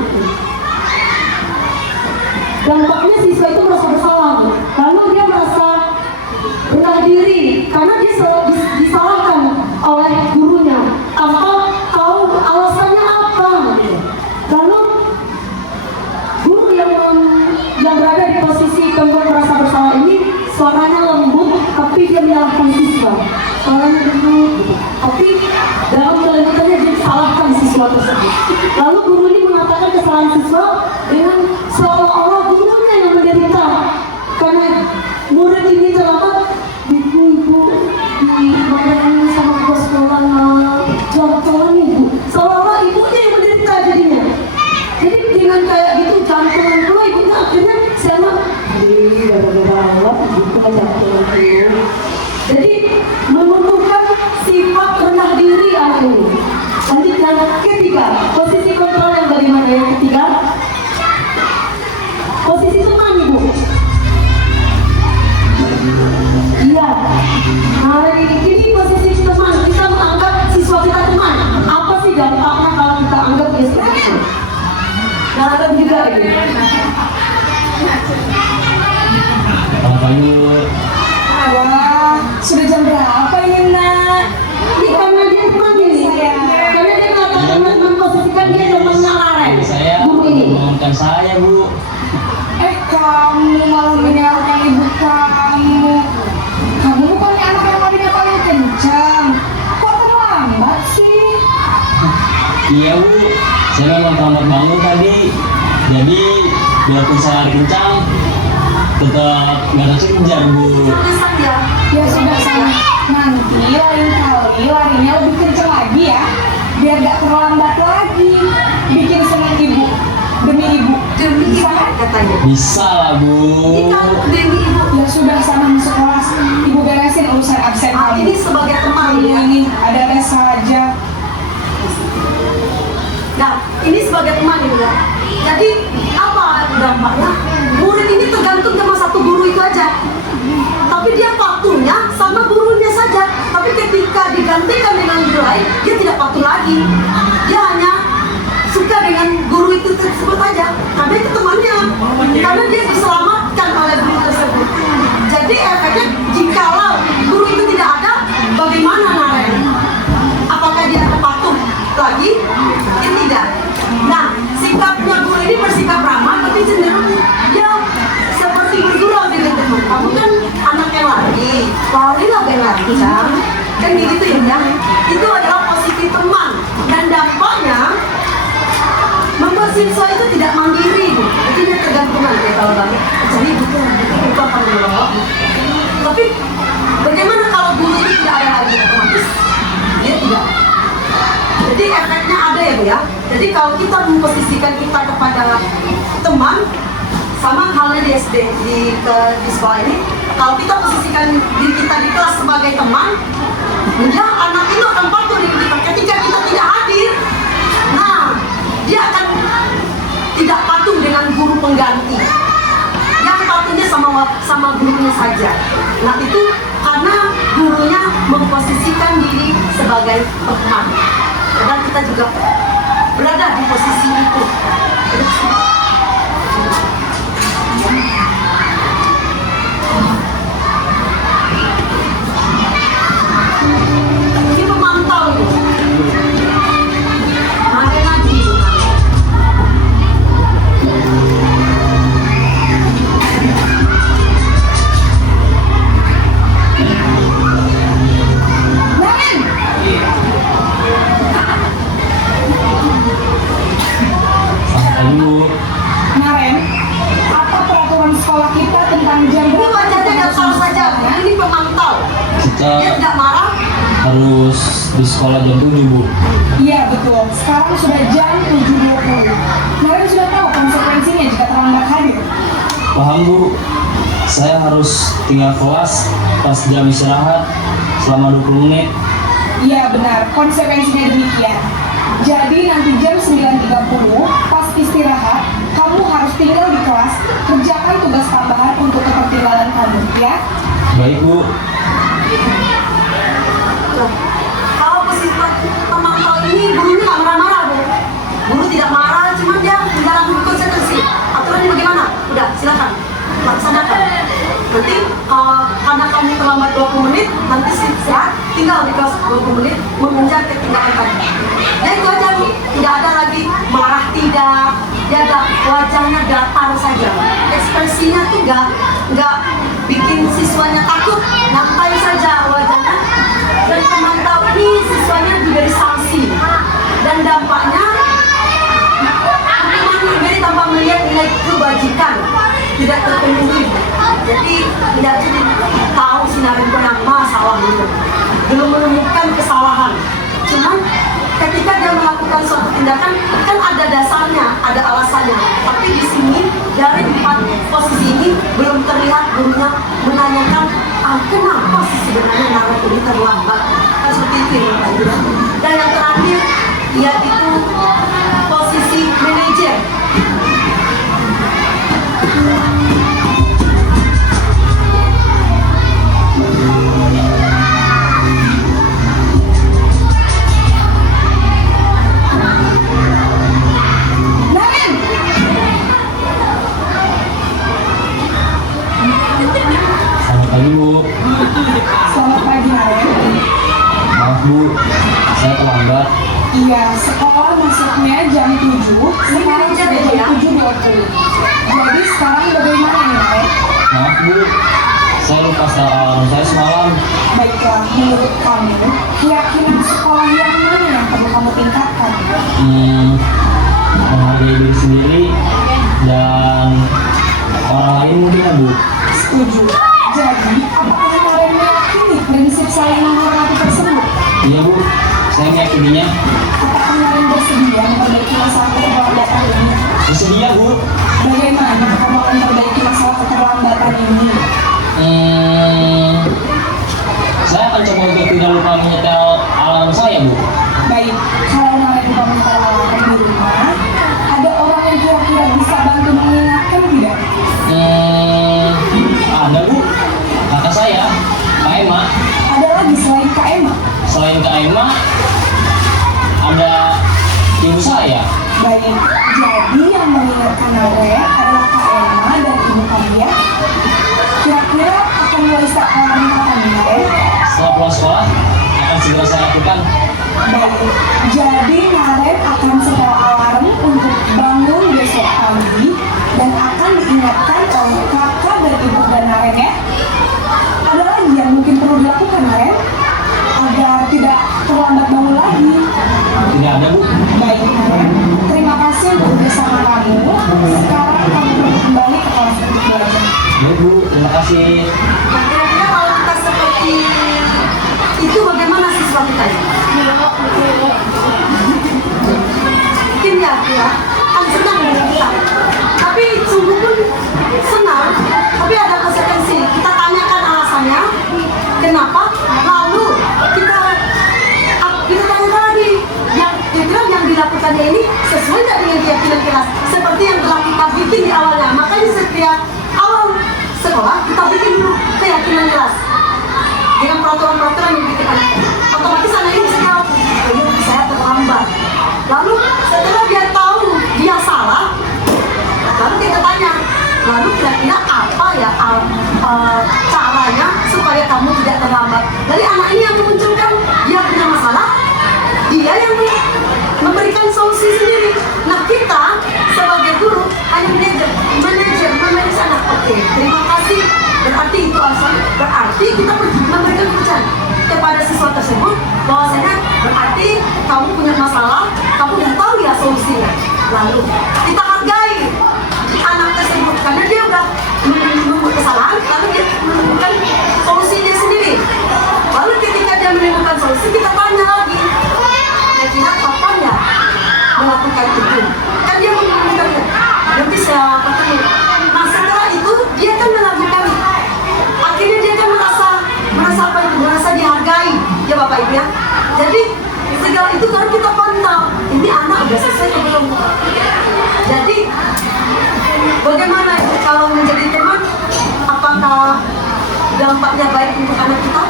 Dampaknya siswa itu merasa bersalah, lalu dia merasa rendah diri karena dia disalahkan oleh gurunya tanpa tahu alasannya apa. Lalu guru yang berada di posisi pembuat merasa bersalah ini suaranya lembut, tapi dia menyalahkan siswa. Suaranya lembut, tapi dalam kelembutannya dia disalahkan siswa tersebut. Lalu guru ini mengatakan kesalahan siswa dengan seolah-olah gurunya yang menderita karena murid ini terlambat. Ibu dimarahin sama bos sekolah, jantungan ibu. Seolah-olah ibunya yang menderita jadinya. Jadi dengan kayak gitu jantungan pula ibunya akhirnya sama. Jadi menumbuhkan sifat rendah diri anak ini. Lanjut yang ketiga, posisi kontrol yang bagaimana yang ketiga? Posisi teman ibu. Iya. Nah ini posisi teman. Kita menganggap siswa kita teman. Apa sih dampaknya kalau kita anggap dia sebagai teman? Nah ada juga ini. Ayo. Wah, sudah jam berapa ini, Nak? Ini karena dia teman ini. Karena dia mengatakan memposisikan dia temannya Naren. Saya Guru ini. bukan saya Bu. Kamu malah menyalahkan ibu kamu. Kamu bukannya anak yang larinya paling kencang. Kok terlambat sih? Iya Bu. Saya memang terlambat bangun tadi. Jadi biarpun saya lari kencang, tetap nggak terkejar Bu. Ya sudah sana. Nanti lain kali larinya lebih kencang lagi ya. Biar gak terlambat lagi. Bikin senang ibu. Demi ibu. Bisa kan? Katanya. Bisa lah Bu. Demi ibu. Ya sudah sana masuk kelas. Ibu beresin urusan absen kamu. Ini sebagai teman Ibu ya. ini ada les saja. Nah, ini sebagai teman ibu ya. Jadi apa dampaknya? Murid ini tergantung sama satu guru itu aja. Tapi dia patuhnya sama gurunya saja. Tapi ketika digantikan dengan guru lain, dia tidak patuh lagi. Dia hanya suka dengan guru itu tersebut aja. Karena itu temannya. Karena dia diselamatkan oleh guru tersebut. Jadi efeknya jikalau guru itu tidak ada, bagaimana Naren? Apakah dia patuh lagi? Ya tidak. Nah, sikapnya guru ini bersikap ramah, tapi cenderung dia seperti bergurau dengan teman. Kamu kan anak yang larilah dengan kencang. Kan gitu ya. Itu adalah posisi teman. Dan dampaknya membuat siswa itu tidak mandiri, Bu. Itu dia kegantungan ya kalau banget. Jadi bukan Tapi bagaimana kalau guru itu tidak ada lagi otomatis? Dia tidak. Jadi efeknya ada ya Bu ya. Jadi kalau kita memposisikan kita kepada teman, sama halnya di SD di sekolah ini, kalau kita posisikan diri kita di kelas sebagai teman, ya anak itu akan patuh dengan kita. Ketika kita tidak hadir, nah dia akan tidak patuh dengan guru pengganti. Yang patuhnya sama gurunya saja. Nah itu karena gurunya memposisikan diri sebagai teman. Dan kita juga berada di posisi itu. Ini pemantau itu. Ada lagi. Namen, Selamat pagi, Bu. Naren, apa peraturan sekolah kita tentang jam Ini wajahnya datar saja. Ini pemantau. Kita Dia tidak marah. harus di sekolah jam 7, Bu. Iya betul, sekarang sudah jam 7.20. Naren sudah tahu konsekuensinya jika terlambat hadir. Paham, Bu. Saya harus tinggal kelas pas jam istirahat selama 20 menit. Iya benar, konsekuensinya demikian. Jadi nanti jam 9.30 pas istirahat, kamu harus tinggal di kelas, kerjakan tugas tambahan untuk ketertinggalan kamu, ya. Baik, Bu. Loh, kalau posisi pemantau ini gurunya nggak marah-marah Bu. Guru tidak marah, cuma dia dalam konsekuensi. Aturannya bagaimana? Udah, silakan laksanakan. Nanti karena kamu terlambat 20 menit, nanti istirahat, tinggal di kelas 20 menit, mengejar ketinggalan tadi. Dan itu aja Bu, tidak ada lagi marah tidak, dia ada wajahnya datar saja. Ekspresinya tuh nggak bikin siswanya takut, nyantai saja wajahnya. Dan pemantau ini siswanya diberi sanksi dan dampaknya hukuman diberi tanpa melihat nilai kebajikan tidak terpenuhi. Jadi tidak jadi tahu sinarin benang masalah itu belum menemukan kesalahan. Cuman ketika dia melakukan suatu tindakan kan ada dasarnya, ada alasannya. Tapi di sini dari 4 posisi ini belum terlihat gurunya menanyakan kenapa sih sebenarnya narasi ini terlambat. Kan seperti itu ya Pak Ibu. Dan yang terakhir yaitu posisi manajer. Naren, Selamat pagi, Bu. selamat pagi Naren. Maaf, Bu. Saya terlambat. Iya, sekolah masuknya jam 7, sekarang sudah jam 7.20. Jadi sekarang bagaimana nih Naren? Maaf, Bu. Saya lupa setel alarm saya semalam. Baiklah, menurut kamu, keyakinan sekolah yang mana yang perlu kamu tingkatkan? Menghargai diri sendiri dan orang lain mungkin ya, Bu. Setuju. Jadi, apakah Naren meyakini prinsip saling menghormati tersebut? Iya, Bu. Saya meyakininya. Apakah Naren bersedia memperbaiki masalah keterlambatan ini? Bersedia, Bu. Bagaimana kamu akan memperbaiki masalah keterlambatan ini? Saya akan coba untuk tidak lupa menyetel alarm saya, Bu. Baik, kalau Naren lupa menyetel alarm di rumah, ada orang yang kira-kira bisa bantu mengingatkan tidak? Ada, Bu. Kakak saya, Kak Emma. Ada lagi selain Kak Emma? Selain Kak Emma, ada ibu saya. Baik, jadi yang mengingatkan Naren adalah Kak Emma dan ibu kamu ya. Kira-kira akan mulai start alarm kapan Naren? Setelah pulang sekolah, akan segera saya lakukan. Baik, jadi Naren akan setel alarm untuk bangun besok pagi dan akan diingatkan oleh kakak dan ibu dan Naren ya. Ada lagi yang mungkin perlu dilakukan Naren agar tidak terlambat bangun lagi. Tidak ada, Bu. Baik Naren, terima kasih untuk bersama kamu. Sekarang kamu perlu kembali ke kelas untuk belajar. Baik, Bu. Terima kasih. Kira-kira kalau seperti itu, bagaimana siswa kita ini? Mungkin ya, kan senang dengan kita. Tapi sungguh pun senang, tapi ada konsekuensi. Kita tanyakan alasannya, kenapa? Lalu kita tanyakan lagi, yang dilakukannya ini sesuai tidak dengan keyakinan kelas, seperti yang telah kita bikin di awalnya. Makanya setiap awal sekolah kita bikin dulu keyakinan kelas dengan peraturan-peraturan yang diberikan. Otomatis anak ini bisa tahu, saya terlambat. Lalu setelah dia tahu dia salah, lalu kita tanya, lalu kira-kira apa ya caranya supaya kamu tidak terlambat. Jadi anak ini yang memunculkan dia punya masalah, dia yang memberikan solusi sendiri. Nah, kita sebagai guru hanya manajer anak. Oke, terima kasih. Berarti itu alasan. Berarti kita memberikan pencerahan kepada siswa tersebut bahwasanya berarti kamu punya masalah, kamu udah tahu ya solusinya. Lalu kita hargai anak tersebut karena dia udah membuat kesalahan, lalu dia menemukan solusinya sendiri. Lalu ketika dia menemukan solusi, kita tanya lagi, kira-kira kapan ya melakukan itu? Kan dia menggunakan, nanti saya pakai. Nah, setelah itu dia kan melakukan, akhirnya dia kan merasa apa itu? Merasa dihargai, ya Bapak Ibu ya. Jadi segala itu kan kita pantau, ini anak udah selesai atau belum? Jadi bagaimana kalau menjadi teman? Apakah dampaknya baik untuk anak kita?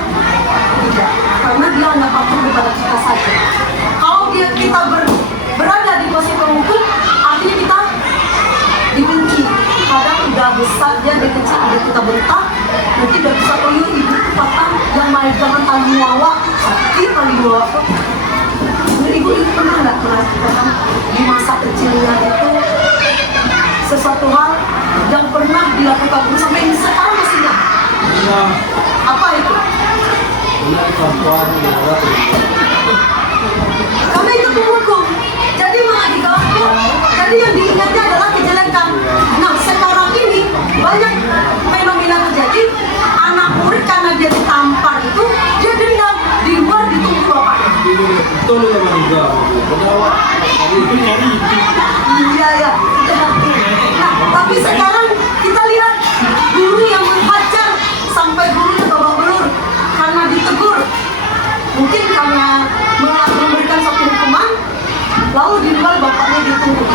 Tidak, karena dia hanya patuh kepada kita saja. Kalau kita berada di posisi pemukul, artinya kita dibenci. Kadang udah besar dia dibenci, udah kita bentak, nanti udah bisa ibu itu patah yang main jangan tali wawa, sakit tali wawa. Ibu pernah nggak merasakan di masa kecilnya itu sesuatu hal yang pernah dilakukan guru sampai sekarang masih ingat? Apa itu? Karena itu pemukul. Jadi malah diganggu. Jadi yang diingatnya adalah kejelekan. Nah, sekarang ini banyak fenomena terjadi. Anak murid karena dia ditampar itu, dia dendam di luar ditunggu bapaknya. Iya ya. Nah, tapi sekarang kita lihat guru yang menghajar sampai gurunya babak belur karena ditegur. Mungkin karena memberikan satu hukuman, lalu di luar bapaknya ditunggu.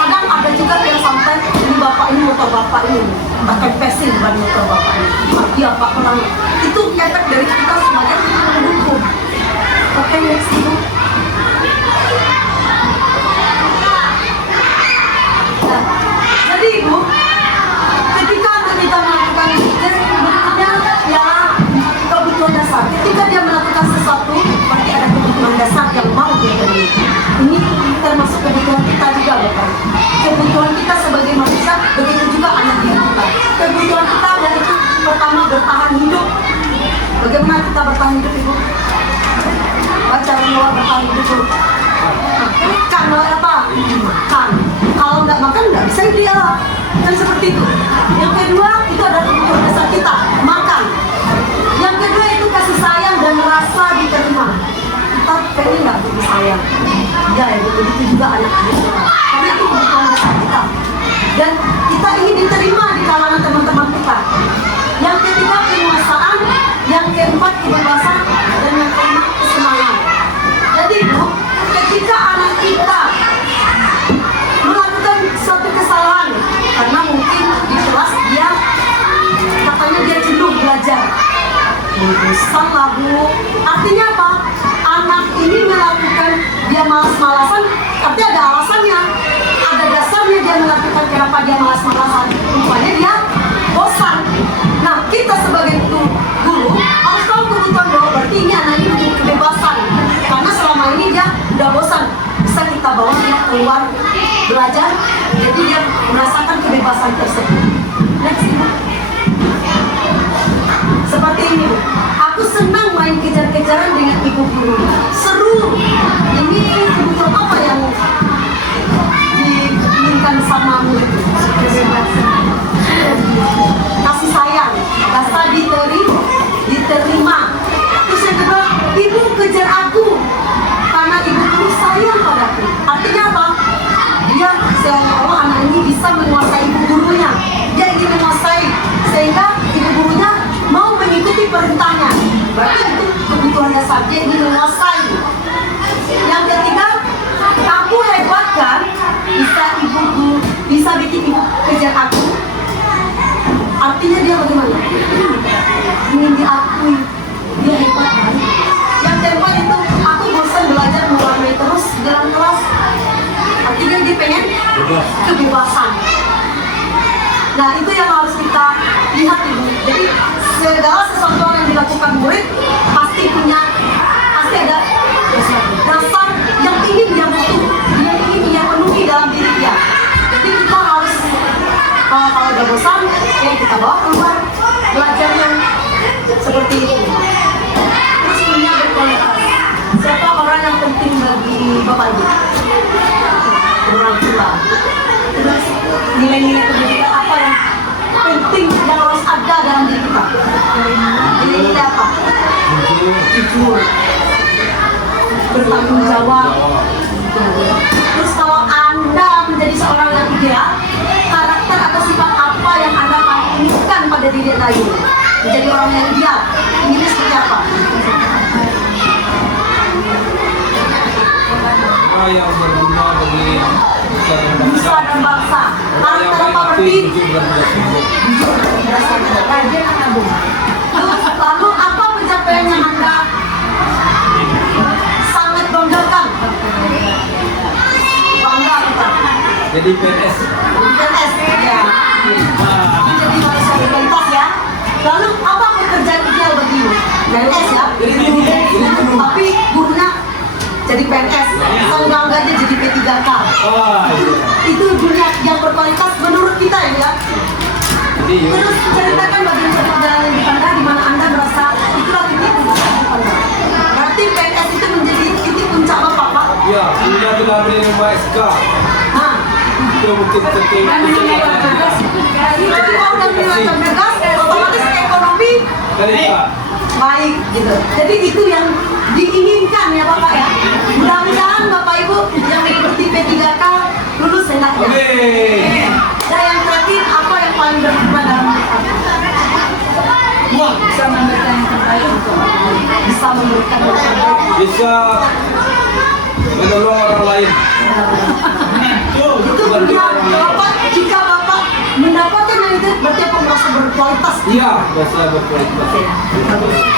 Kadang ada juga yang sampai ini bapak ini motor bapak ini, pakai pesin ban motor bapak ini. Dia apa orang itu efek dari kita sebagai menghukum. Oke, next Ibu. Nah, jadi Ibu, ketika anak kita melakukan berikutnya ya kebutuhan dasar. Ketika dia melakukan sesuatu, berarti ada kebutuhan dasar yang mau dia penuhi. Ini termasuk kebutuhan kita juga, Bapak. Kebutuhan kita sebagai manusia, begitu juga anak kita. Kebutuhan kita yaitu pertama bertahan hidup. Bagaimana kita bertahan hidup, Ibu? Baca Noah bertahan hidup dulu. Kan apa? Kan. Kalau nggak makan nggak bisa dia. Kan seperti itu. Yang kedua itu adalah kebutuhan dasar kita, makan. Yang kedua itu kasih sayang dan rasa diterima. Kita pengen nggak kasih sayang? Ya, begitu juga anak kita. Karena itu kebutuhan dasar kita. Dan kita ingin diterima di kalangan teman-teman kita. Yang ketiga penguasaan, yang keempat kebebasan, dan yang kelima kesenangan. Jadi Bu, ketika anak kita melakukan suatu kesalahan karena mungkin di kelas dia katanya dia jenuh belajar, salah Bu. Artinya apa? Anak ini melakukan dia malas-malasan, tapi ada alasannya, ada dasarnya dia melakukan kenapa dia malas-malasan. Rupanya dia bosan. Nah, kita sebagai guru harus tahu kebutuhan bahwa berarti ini anak ini butuh kebebasan. Karena selama ini dia udah bosan, bisa kita bawa dia keluar belajar, jadi dia merasakan kebebasan tersebut. Next, Ibu. Seperti ini, Bu. Aku senang main kejar-kejaran dengan ibu guru. Seru. Ini kebutuhan apa yang diinginkan sama murid? Kebebasan. ingin diakui dia hebat kan. Yang tempat itu aku bosan belajar mewarnai terus dalam kelas, artinya dia pengen kebebasan. Nah itu yang harus kita lihat ibu. Jadi segala sesuatu yang dilakukan murid pasti ada dasar yang ingin dia butuh, yang ingin dia penuhi dalam diri dia. Jadi kita harus kalau udah bosan, ya kita bawa keluar belajarnya seperti itu. Terus punya berkualitas. Siapa orang yang penting bagi Bapak Ibu? Orang tua. Terus nilai-nilai pendidikan apa yang penting yang harus ada dalam diri kita? Nilai-nilai apa? Jujur, bertanggung jawab. Terus kalau Anda menjadi seorang yang ideal, karakter atau sifat apa yang Anda inginkan pada diri Anda ini? Menjadi orang yang ideal, ini seperti apa? Yang berguna bagi Nusa dan bangsa. Karakter apa berarti? Lalu apa pencapaian yang Anda sangat banggakan? Bangga kita. jadi PNS. PNS ya. Jadi manusia berkualitas ya. Lalu apa pekerjaan ideal bagimu? PNS ya. Tapi gurunya jadi PNS, seenggak-enggaknya jadi P3K. Itu dunia yang berkualitas menurut kita ya. Terus ceritakan bagian perjalanan di Anda di mana Anda merasa itulah titik puncak Anda. Berarti PNS itu menjadi titik puncak Bapak, Pak? Ya, sudah kita beri nama SK. Nah, Itu mungkin penting. jadi kalau udah bilang cerdas, otomatis ekonomi baik gitu. Jadi itu yang diinginkan ya Bapak ya. Mudah-mudahan Bapak Ibu yang mengikuti P3K lulus enaknya. Dan yang terakhir, apa yang paling berguna dalam hidup? Bisa memberikan yang terbaik untuk orang lain. Bisa memberikan yang terbaik. Bisa menolong orang lain. Itu benar Bapak. Jika Bapak mendapatkan yang itu, berarti apa merasa berkualitas? Iya, bisa berkualitas.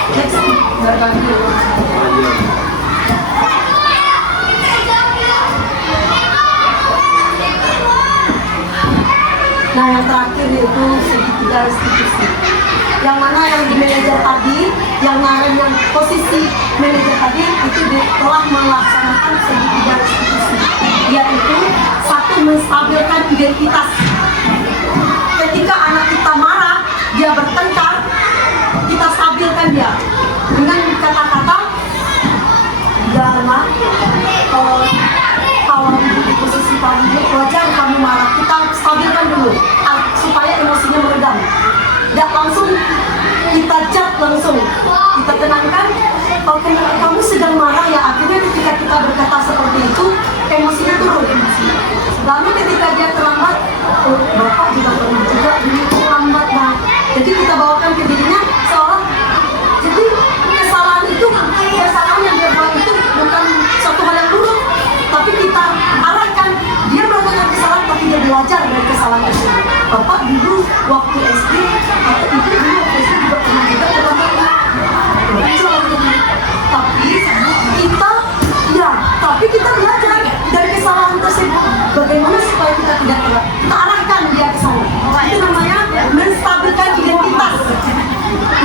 Next, berbagi. Nah yang terakhir itu segitiga restitusi. Yang mana yang di manajer tadi, yang posisi manajer tadi itu telah melaksanakan segitiga restitusi, yaitu satu, menstabilkan identitas. Ketika anak kita marah, dia bertengkar, kita stabilkan dia dengan kata-kata jangan kalau di posisi kamu wajar kamu marah, kita stabilkan dulu supaya emosinya meredam. Tidak langsung kita jat langsung, kita tenangkan. Kalau kamu sedang marah ya, akhirnya ketika kita berkata seperti itu emosinya turun. Lalu ketika dia terlambat, oh, Bapak juga pernah juga dulu terlambat. Nah, jadi kita bawakan ke dirinya seolah jadi kesalahan yang dia buat itu bukan suatu hal yang buruk, tapi kita arahkan dia melakukan kesalahan tapi dia belajar dari kesalahan itu. Bapak dulu waktu SD atau ibu dulu waktu SD juga pernah juga terlambat. Tapi kita belajar dari kesalahan tersebut. Bagaimana supaya kita tidak telat? Kita arahkan dia ke sana. Itu namanya menstabilkan identitas.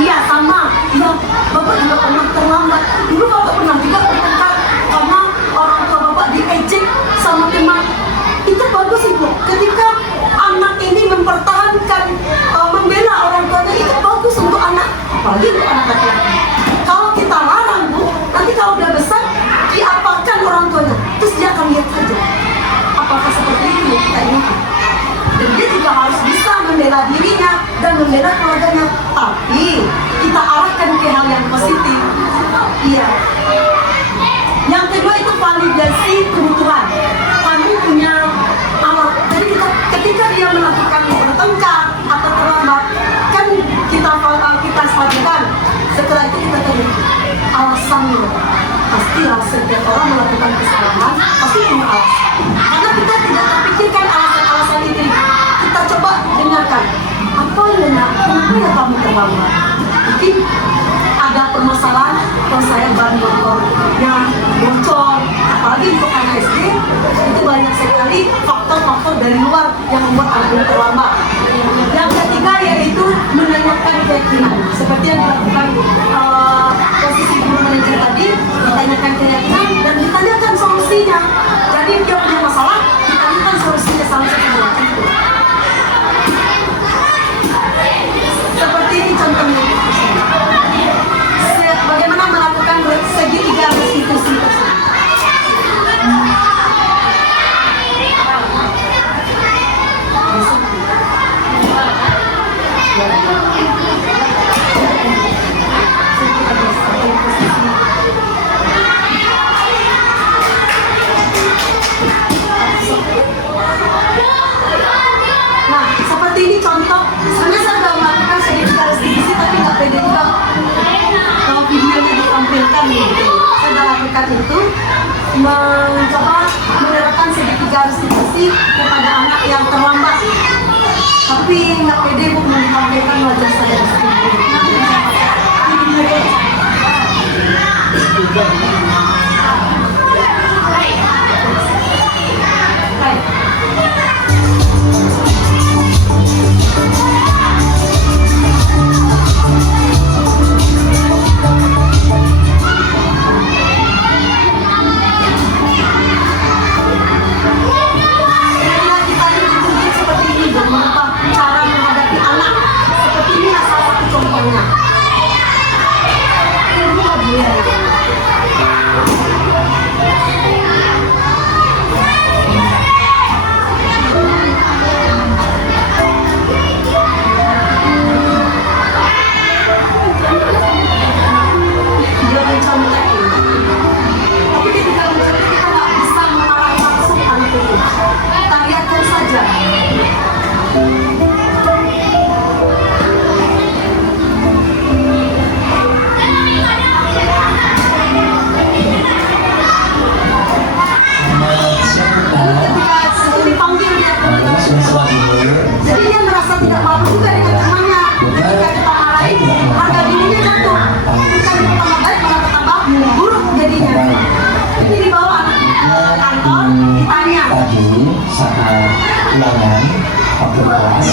Iya sama. Ya, Bapak juga pernah terlambat. Dulu Bapak pernah juga bertengkar karena orang tua Bapak diejek sama teman. Itu bagus Ibu. Ketika anak ini mempertahankan, membela orang tuanya, itu bagus untuk anak. Apalagi untuk anak laki-laki. Kalau kita larang Bu, nanti kalau udah besar diapakan orang tuanya, terus dia akan lihat saja apakah seperti itu kita inginkan. Dan dia juga harus bisa membela dirinya dan membela keluarganya, tapi kita arahkan ke hal yang positif. Iya. Yang kedua itu validasi kebutuhan. Kamu punya alat. Jadi ketika dia melakukan bertengkar atau terlambat, kan kita sepadan. Setelah itu kita tanya alasannya. Pastilah setiap orang melakukan kesalahan pasti punya alasan. Karena kita tidak terpikirkan alasan-alasan itu. Kita coba dengarkan apa yang benar, kenapa ya kamu terlambat. Mungkin ada permasalahan kalau saya ban motornya bocor, apalagi untuk anak SD itu banyak sekali faktor-faktor dari luar yang membuat anak ini terlambat. Yang ketiga yaitu menanyakan keyakinan, seperti yang dilakukan posisi guru manajer tadi, ditanyakan keyakinan dan ditanyakan solusinya. Jadi dia punya masalah, ditanyakan solusinya sama sekali. Seperti ini contohnya. Bagaimana melakukan segitiga restitusi tersebut. Nah, seperti ini contoh. Sebenarnya saya sudah melakukan segitiga restitusi tapi nggak pede juga. Kalau videonya ditampilkan gitu. Saya sudah lakukan itu, mencoba menerapkan segitiga restitusi kepada anak yang terlambat. Tapi nggak pede bu menampilkan wajah saya di ulangan waktu kelas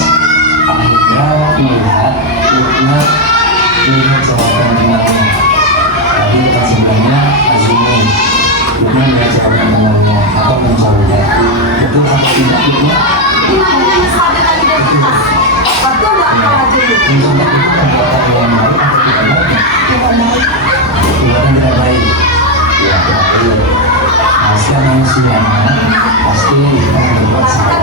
akhirnya melihat jawaban tengahnya. Tadi kita sebutnya Azumi, Lukman melihat jawaban tengahnya atau menjawabnya. Betul atau tidak Lukman? Mencontoh itu perbuatan yang baik atau tidak baik? Perbuatan tidak baik. Ya, tidak baik. Nah, setiap manusia pasti kita berbuat salah.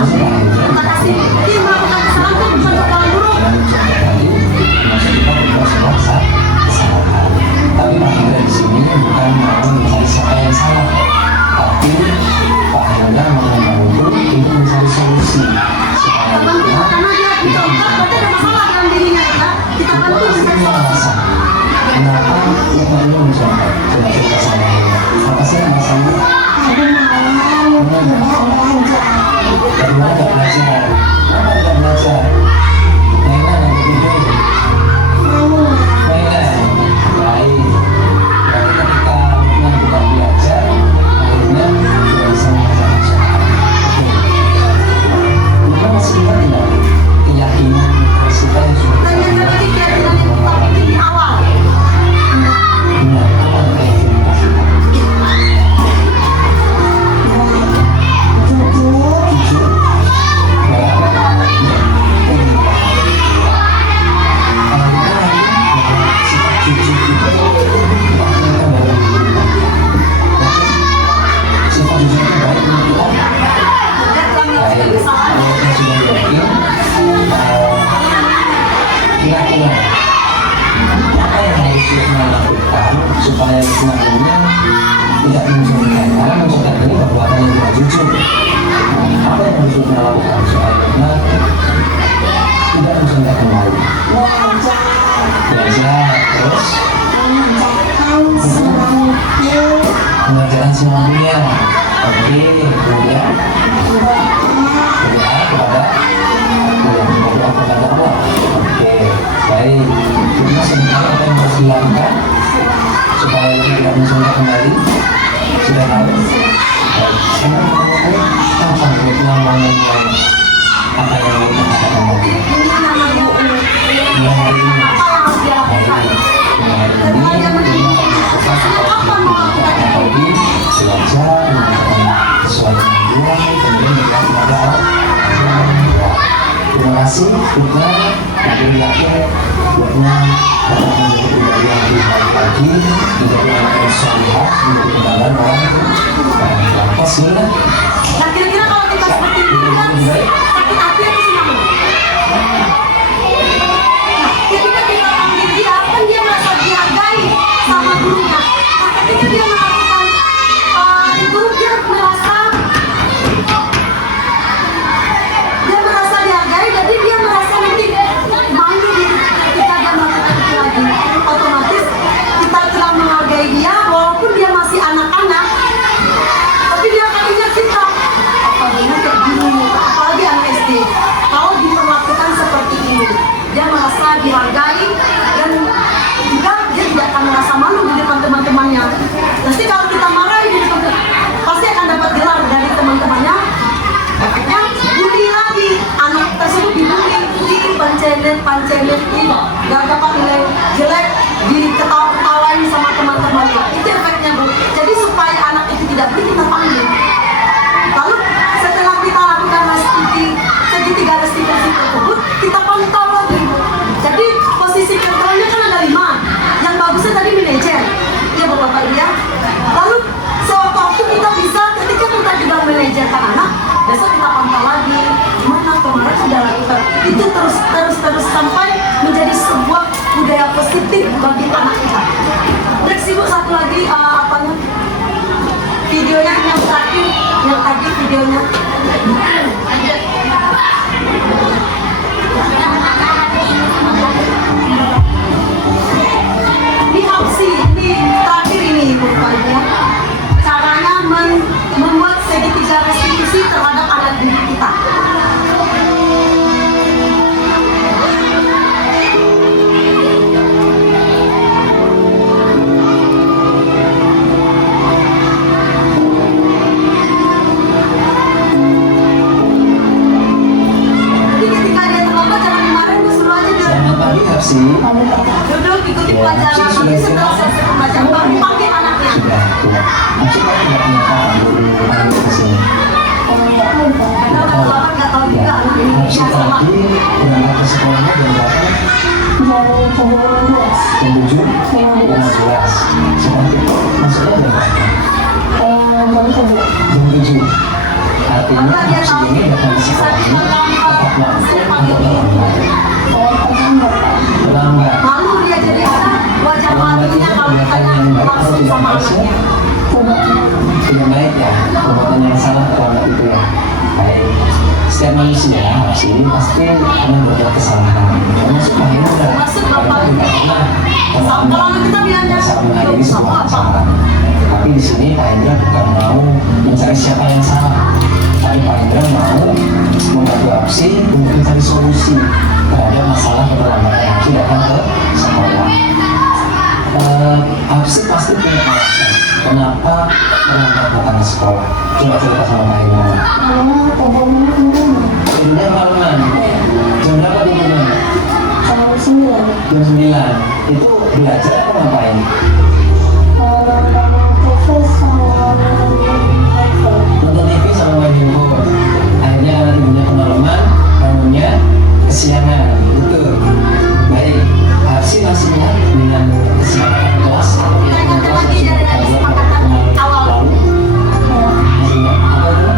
Terima kasih. Ini melakukan kesalahan itu bukan kepala buruk. Tapi Pak Hendra di sini bukan mau mencari siapa yang salah, tapi Pak Hendra mau membantu untuk mencari solusi supaya Karena dia dicontoh, berarti ada masalah dalam dirinya ya. Kita bantu mencari solusi. kenapa kita ini mencontoh? Coba cerita sama apa sih masalahnya? Kedua nggak belajar, kenapa nggak belajar? Mainan yang ketiga, mainan, baik. Berarti ketika Lukman bukan belajar, akhirnya tidak bisa mengajarkan soal. Lukman masih ingat tidak keyakinan kita yang sudah Dan yang tadi keyakinan yang utama di awal. benar, apa yang keyakinan kita? Jujur, kira-kira apa yang harus Lukman lakukan supaya Lukmannya tidak mencontohkan, karena mencontohkan ini perbuatan yang tidak jujur. Apa yang harus Lukman lakukan supaya Lukman tidak mencontohkan lagi? Belajar, terus mengerjakan semua dunia. Oke, kemudian berdoa kepada Allah. Oke, Bukan, tapi yakin buatnya dapat menjadi pribadi yang lebih baik lagi, menjadi anak yang soleh, menjadi kebanggaan orang itu. Apa sih lah? Nah kira-kira kalau kita seperti itu kan sakit hati atau senang? Nah ketika kita panggil dia kan dia merasa dihargai sama gurunya. Nah ketika dia melakukan itu dia merasa dihargai, jadi dia merasa nanti malu gitu ketika dia melakukan itu lagi. Otomatis kita telah menghargai dia walaupun dia masih anak-anak, tapi dia akan ingat kita. Apa benar kayak gini, apalagi anak SD. Kalau diperlakukan seperti ini, dia merasa dihargai dan juga dia tidak akan merasa malu di depan teman-temannya. Nanti kalau kita marahi di depan, pasti akan dapat gelar dari teman-temannya. Efeknya bully lagi, anak tersebut dibully, pancenet, gak dapat nilai jelek, diketawain sama teman-temannya. Itu efeknya Bu. Jadi supaya anak itu tidak bully, kita panggil. Lalu setelah kita lakukan segitiga restitusi tersebut, kita pantau lagi. Jadi posisi kontrolnya kan ada 5. Yang bagusnya tadi manajer, ya Bapak Ibu ya. Lalu sewaktu kita bisa ketika kita juga manajerkan anak, besok kita pantau lagi gimana kemarin sudah lakukan itu terus sampai menjadi sebuah budaya positif bagi anak kita. Next Ibu satu lagi apanya videonya yang terakhir yang tadi videonya. Ini opsi ini terakhir ini Ibu ya. Caranya membuat segitiga restitusi terhadap anak didik kita. Jadi ketika dia terlambat jangan dimarahin, Bu, suruh aja dia Selamat pagi, Hapsi. duduk ikuti pelajaran. Nanti setelah selesai pembelajaran baru panggil anaknya. Sudah, sudah. Hapsi kamu tidak punya apa untuk ke sini. Ada orang nggak tahu juga anak ini Hapsi biasa tadi banget. berangkat ke sekolahnya jam berapa? Jam 7? 15. Seperti itu. Maksudnya jam berapa? Jam 7. Artinya Karena dia Hapsi tahu ini datang ke bisa sekolahnya tepat waktu saya atau panggil terlambat? Terlambat. malu dia jadi ada wajah malunya kalau ditanya langsung sama anaknya. Tidak baik ya, perbuatan yang salah terhadap itu ya. Baik, setiap manusia pasti akan berbuat kesalahan. Termasuk Pak Hendra. Termasuk Bapak. Tidak pernah Kalau anak kita bilang bisa menghadiri sebuah apa? kesalahan. Tapi di sini Pak Hendra bukan mau mencari siapa yang salah, tapi Pak Hendra mau membantu Hapsi untuk mencari solusi terhadap masalah keterlambatan Hapsi datang ke sekolah. Hapsi pasti punya alasan kenapa terlambat datang ke sekolah. Coba cerita sama Pak Hendra. Tidurnya malaman. Jam berapa tidurnya? Jam 9. Itu belajar apa ngapain? Nonton TV sama main handphone. Akhirnya karena tidurnya kemalaman, bangunnya kesiangan. Betul. Baik, Hapsi masih ingat dengan kesepakatan kelas atau Kita ingatkan lagi dari kesepakatan awal. lalu? Masih ingat apa itu?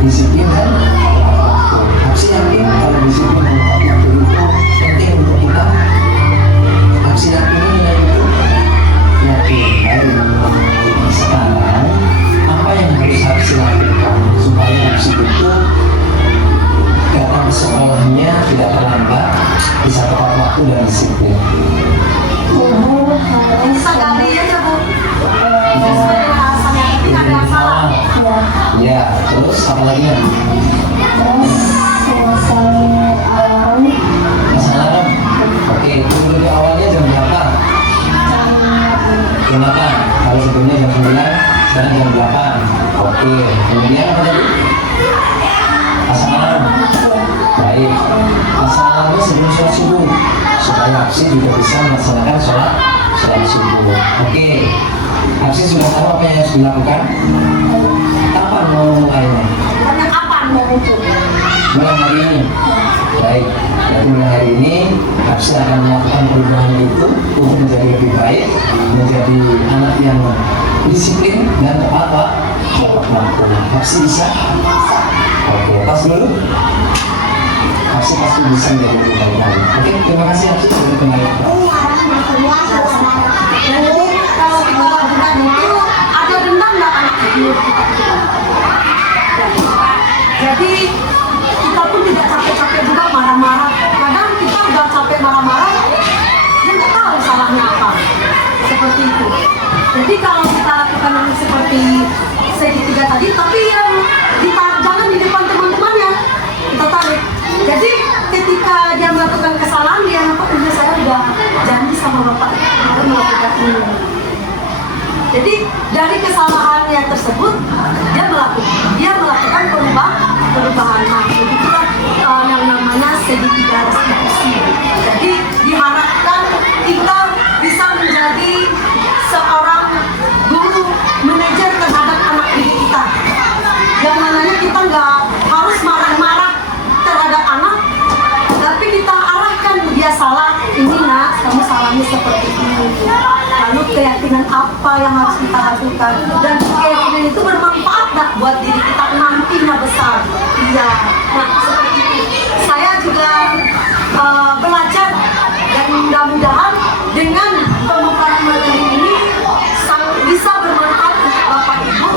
Disiplin dan tepat waktu. Hapsi yakin kalau disiplin dan tepat waktu itu penting untuk kita. Hapsi yakin nilai itu yakin. Baik. Sekarang apa yang harus Hapsi lakukan supaya Hapsi itu datang ke sekolahnya tidak terlambat, bisa tepat waktu dan disiplin? Kita gali aja Bu. Sesuai dengan alasannya, tapi nggak ada yang salah. Ya, terus apa lagi ya? Pasang alarm. Oke, tunggu di awalnya jam berapa? Jam 8. Kalau sebelumnya jam 9, sekarang jam 8. Oke, kemudian apa tadi? Pasang alarm. Baik, pasang alarmnya sebelum sholat subuh supaya Hapsi juga bisa melaksanakan sholat subuh. Oke, Hapsi sudah tahu apa yang harus dilakukan? Kapan mau mulainya? Banyak apa? Mulai hari ini. Baik, jadi mulai hari ini Hapsi akan melakukan perubahan itu untuk menjadi lebih baik, menjadi anak yang disiplin dan apa? Dapat mampu. Hapsi bisa? Oke, pas dulu. Hapsi pasti bisa menjadi lebih baik lagi. Oke, terima kasih Hapsi sudah kembali. Jadi kalau kita lakukan itu ada dendam nggak anak kecil? Jadi kita pun tidak capek-capek juga marah-marah. Kadang kita udah capek marah-marah, dia nggak tahu salahnya apa. Seperti itu. Jadi kalau kita lakukan yang seperti segitiga tadi, tapi yang jangan di depan teman-temannya, kita tarik. Jadi ketika dia melakukan kesalahan, dia nampak saya udah janji sama bapak untuk melakukan ini. Jadi dari kesalahannya tersebut dia melakukan perubahan. Nah, itulah yang namanya segitiga restitusi. Jadi diharapkan kita bisa menjadi seorang guru manajer terhadap anak didik kita. Yang mananya kita nggak harus marah-marah terhadap anak, tapi kita arahkan dia salah, ini nak, kamu salahnya seperti ini. Lalu keyakinan apa yang harus kita lakukan, dan keyakinan itu bermanfaat nak buat diri kita nantinya besar. Iya, nah seperti itu. Saya juga belajar dan mudah-mudahan dengan pemaparan materi ini bisa bermanfaat untuk Bapak Ibu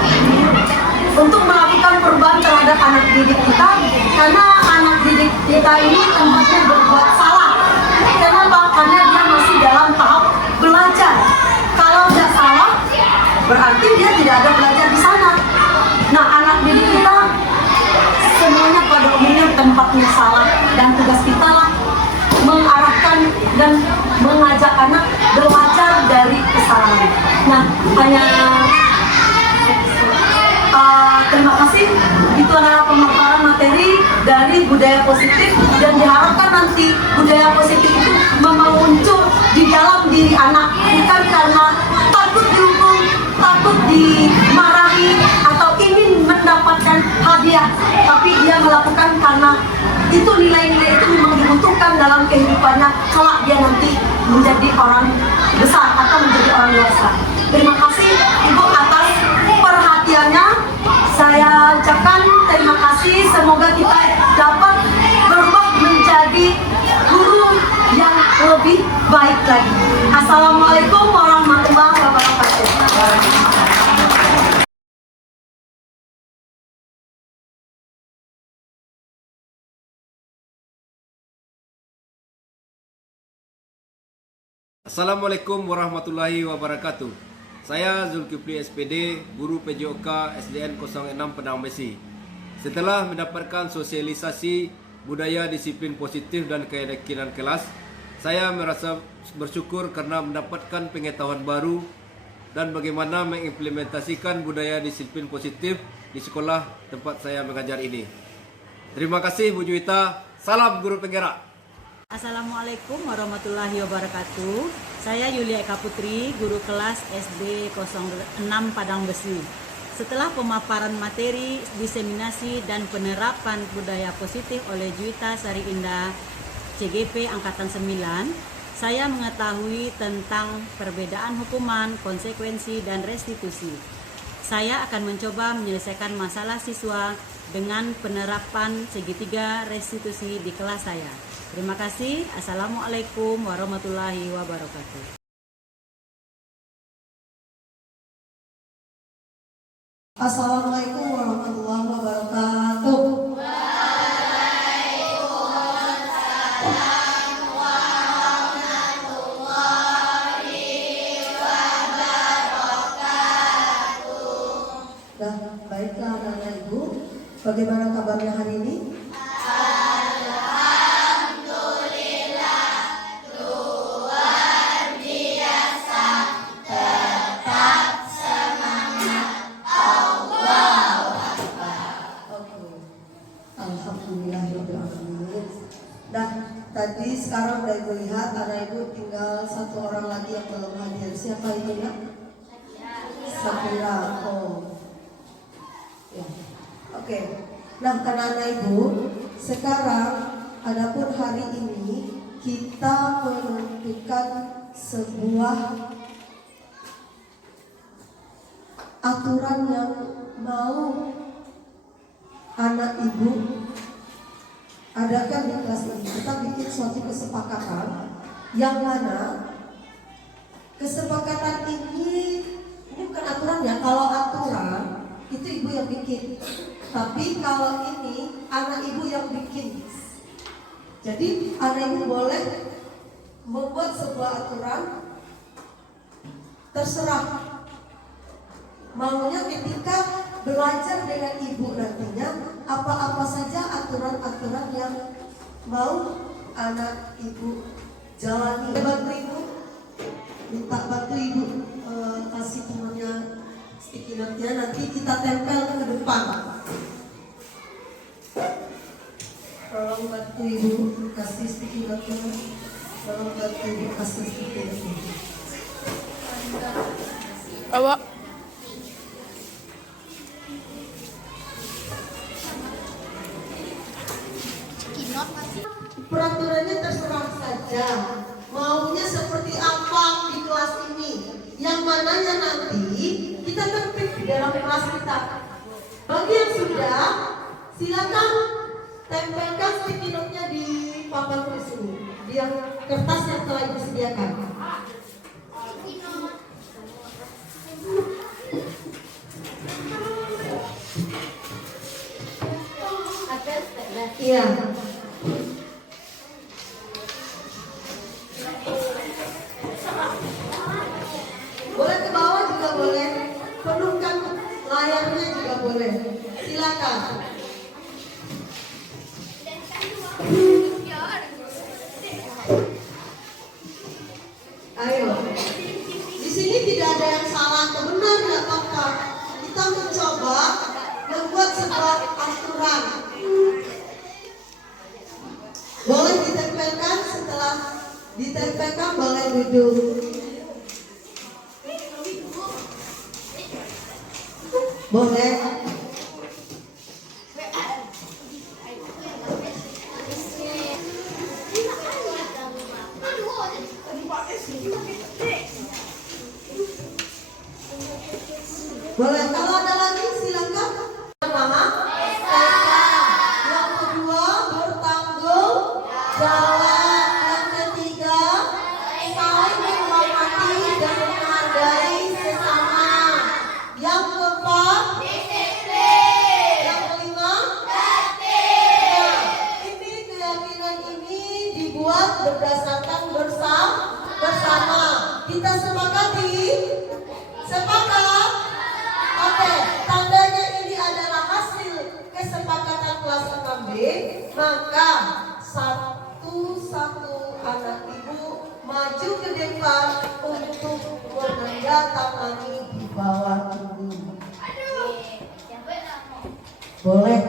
untuk melakukan perubahan terhadap anak didik kita, karena anak didik kita ini tempatnya berbuat salah. Kenapa? Karena dia masih dalam tahap belajar. Kalau tidak salah, berarti dia tidak ada belajar di sana. Nah, anak didik kita semuanya pada umumnya tempatnya salah, dan tugas kita lah mengarahkan dan mengajak anak belajar dari kesalahan. Nah, hanya terima kasih. Itu adalah pemaparan materi dari budaya positif, dan diharapkan nanti budaya positif itu muncul di dalam diri anak, bukan karena takut dihukum, takut dimarahi, atau ingin mendapatkan hadiah, tapi dia melakukan karena itu nilai-nilai itu memang dibutuhkan dalam kehidupannya kalau dia nanti menjadi orang besar atau menjadi orang dewasa. Terima kasih Ibu atas perhatiannya. Saya ucapkan terima kasih. Semoga kita dapat berubah menjadi guru yang lebih baik lagi. Assalamualaikum warahmatullahi wabarakatuh. Assalamualaikum warahmatullahi wabarakatuh. Saya Zulkifli SPD, guru PJOK SDN 06 Padang Besi. Setelah mendapatkan sosialisasi budaya disiplin positif dan keyakinan kelas, saya merasa bersyukur karena mendapatkan pengetahuan baru dan bagaimana mengimplementasikan budaya disiplin positif di sekolah tempat saya mengajar ini. Terima kasih Bu Juwita. Salam guru penggerak. Assalamualaikum warahmatullahi wabarakatuh. Saya Yulia Eka Putri, guru kelas SD 06 Padang Besi. Setelah pemaparan materi, diseminasi, dan penerapan budaya positif oleh Juwita Sari Indah, CGP Angkatan 9, saya mengetahui tentang perbedaan hukuman, konsekuensi, dan restitusi. Saya akan mencoba menyelesaikan masalah siswa dengan penerapan segitiga restitusi di kelas saya. Terima kasih. Assalamualaikum warahmatullahi wabarakatuh. Assalamualaikum warahmatullahi wabarakatuh. Nah, baiklah anak-anak Ibu, bagaimana kabarnya hari ini? Nah, tadi sekarang udah Ibu lihat anak Ibu tinggal satu orang lagi yang belum hadir. Siapa itu ya? Sakira. Oh, ya. Oke. Nah, karena anak Ibu Sekarang, adapun hari ini kita menentukan sebuah aturan yang mau anak ibu adakan di kelas ini. Kita bikin suatu kesepakatan yang mana kesepakatan ini bukan aturan ya. Kalau aturan itu ibu yang bikin, tapi kalau ini anak ibu yang bikin. Jadi anak ibu boleh membuat sebuah aturan, terserah maunya ketika belajar dengan ibu nantinya apa-apa saja aturan-aturan yang mau anak ibu jalani. Bantu ibu, minta bantu ibu kasih temannya sticky note-nya, nanti kita tempel ke depan. Tolong bantu ibu kasih sticky note-nya. Tolong bantu ibu kasih sticky note-nya. Awak. Peraturannya terserah saja, maunya seperti apa di kelas ini, yang mananya nanti kita tertib di dalam kelas kita. Bagi yang sudah, silakan tempelkan sticky note-nya di papan tulis ini, di yang kertas yang telah ibu sediakan. Iya. Boleh ke bawah juga boleh, penuhkan layarnya juga boleh. Silakan. Ayo. Di sini tidak ada yang salah atau benar, tidak apa-apa. Kita mencoba membuat sebuah aturan. Boleh ditempelkan, setelah ditempelkan boleh duduk. Boleh. Boleh, kalau ada lagi silakan. Pertama, yang kedua bertanggung jawab, yang ketiga saling menghormati dan menghargai sesama, yang keempat disiplin, yang kelima tertib. Ini keyakinan ini dibuat berdasarkan bersama. Kita sepakati? Sepakat? Oke, tandanya ini adalah hasil kesepakatan kelas 6B, maka satu-satu anak ibu maju ke depan untuk menandatangani di bawah ini. Boleh?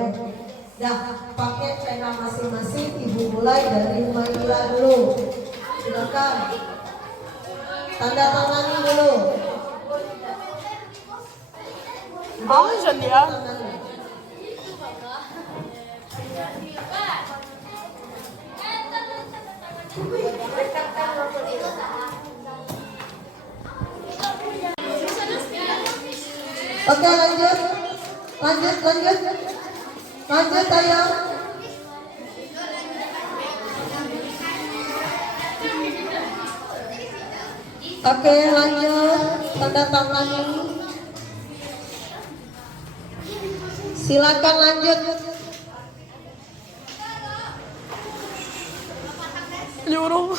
Dah, pakai pena masing-masing, ibu mulai dari Maila dulu. Silakan. Tanda tangani dulu. Mau dia? Oke, lanjut ayo. Oke, lanjut, tanda tangani. Silakan lanjut. Nyuruh.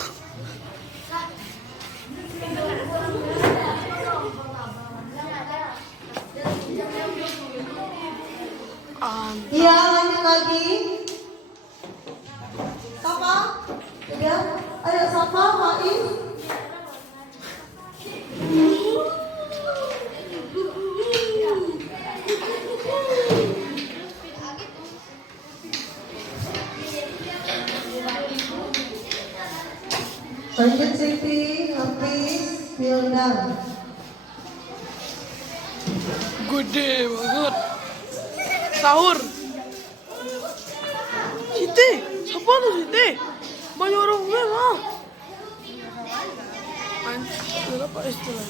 Iya, lanjut lagi. Sapa? Udah? Ayo sapa, Faiz. Lanjut Siti, Hafiz, Wildan. Gede banget. Sahur. Paano si Te? Banyak orang mah. Wala pa esto lang.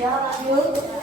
Ya, lanjut.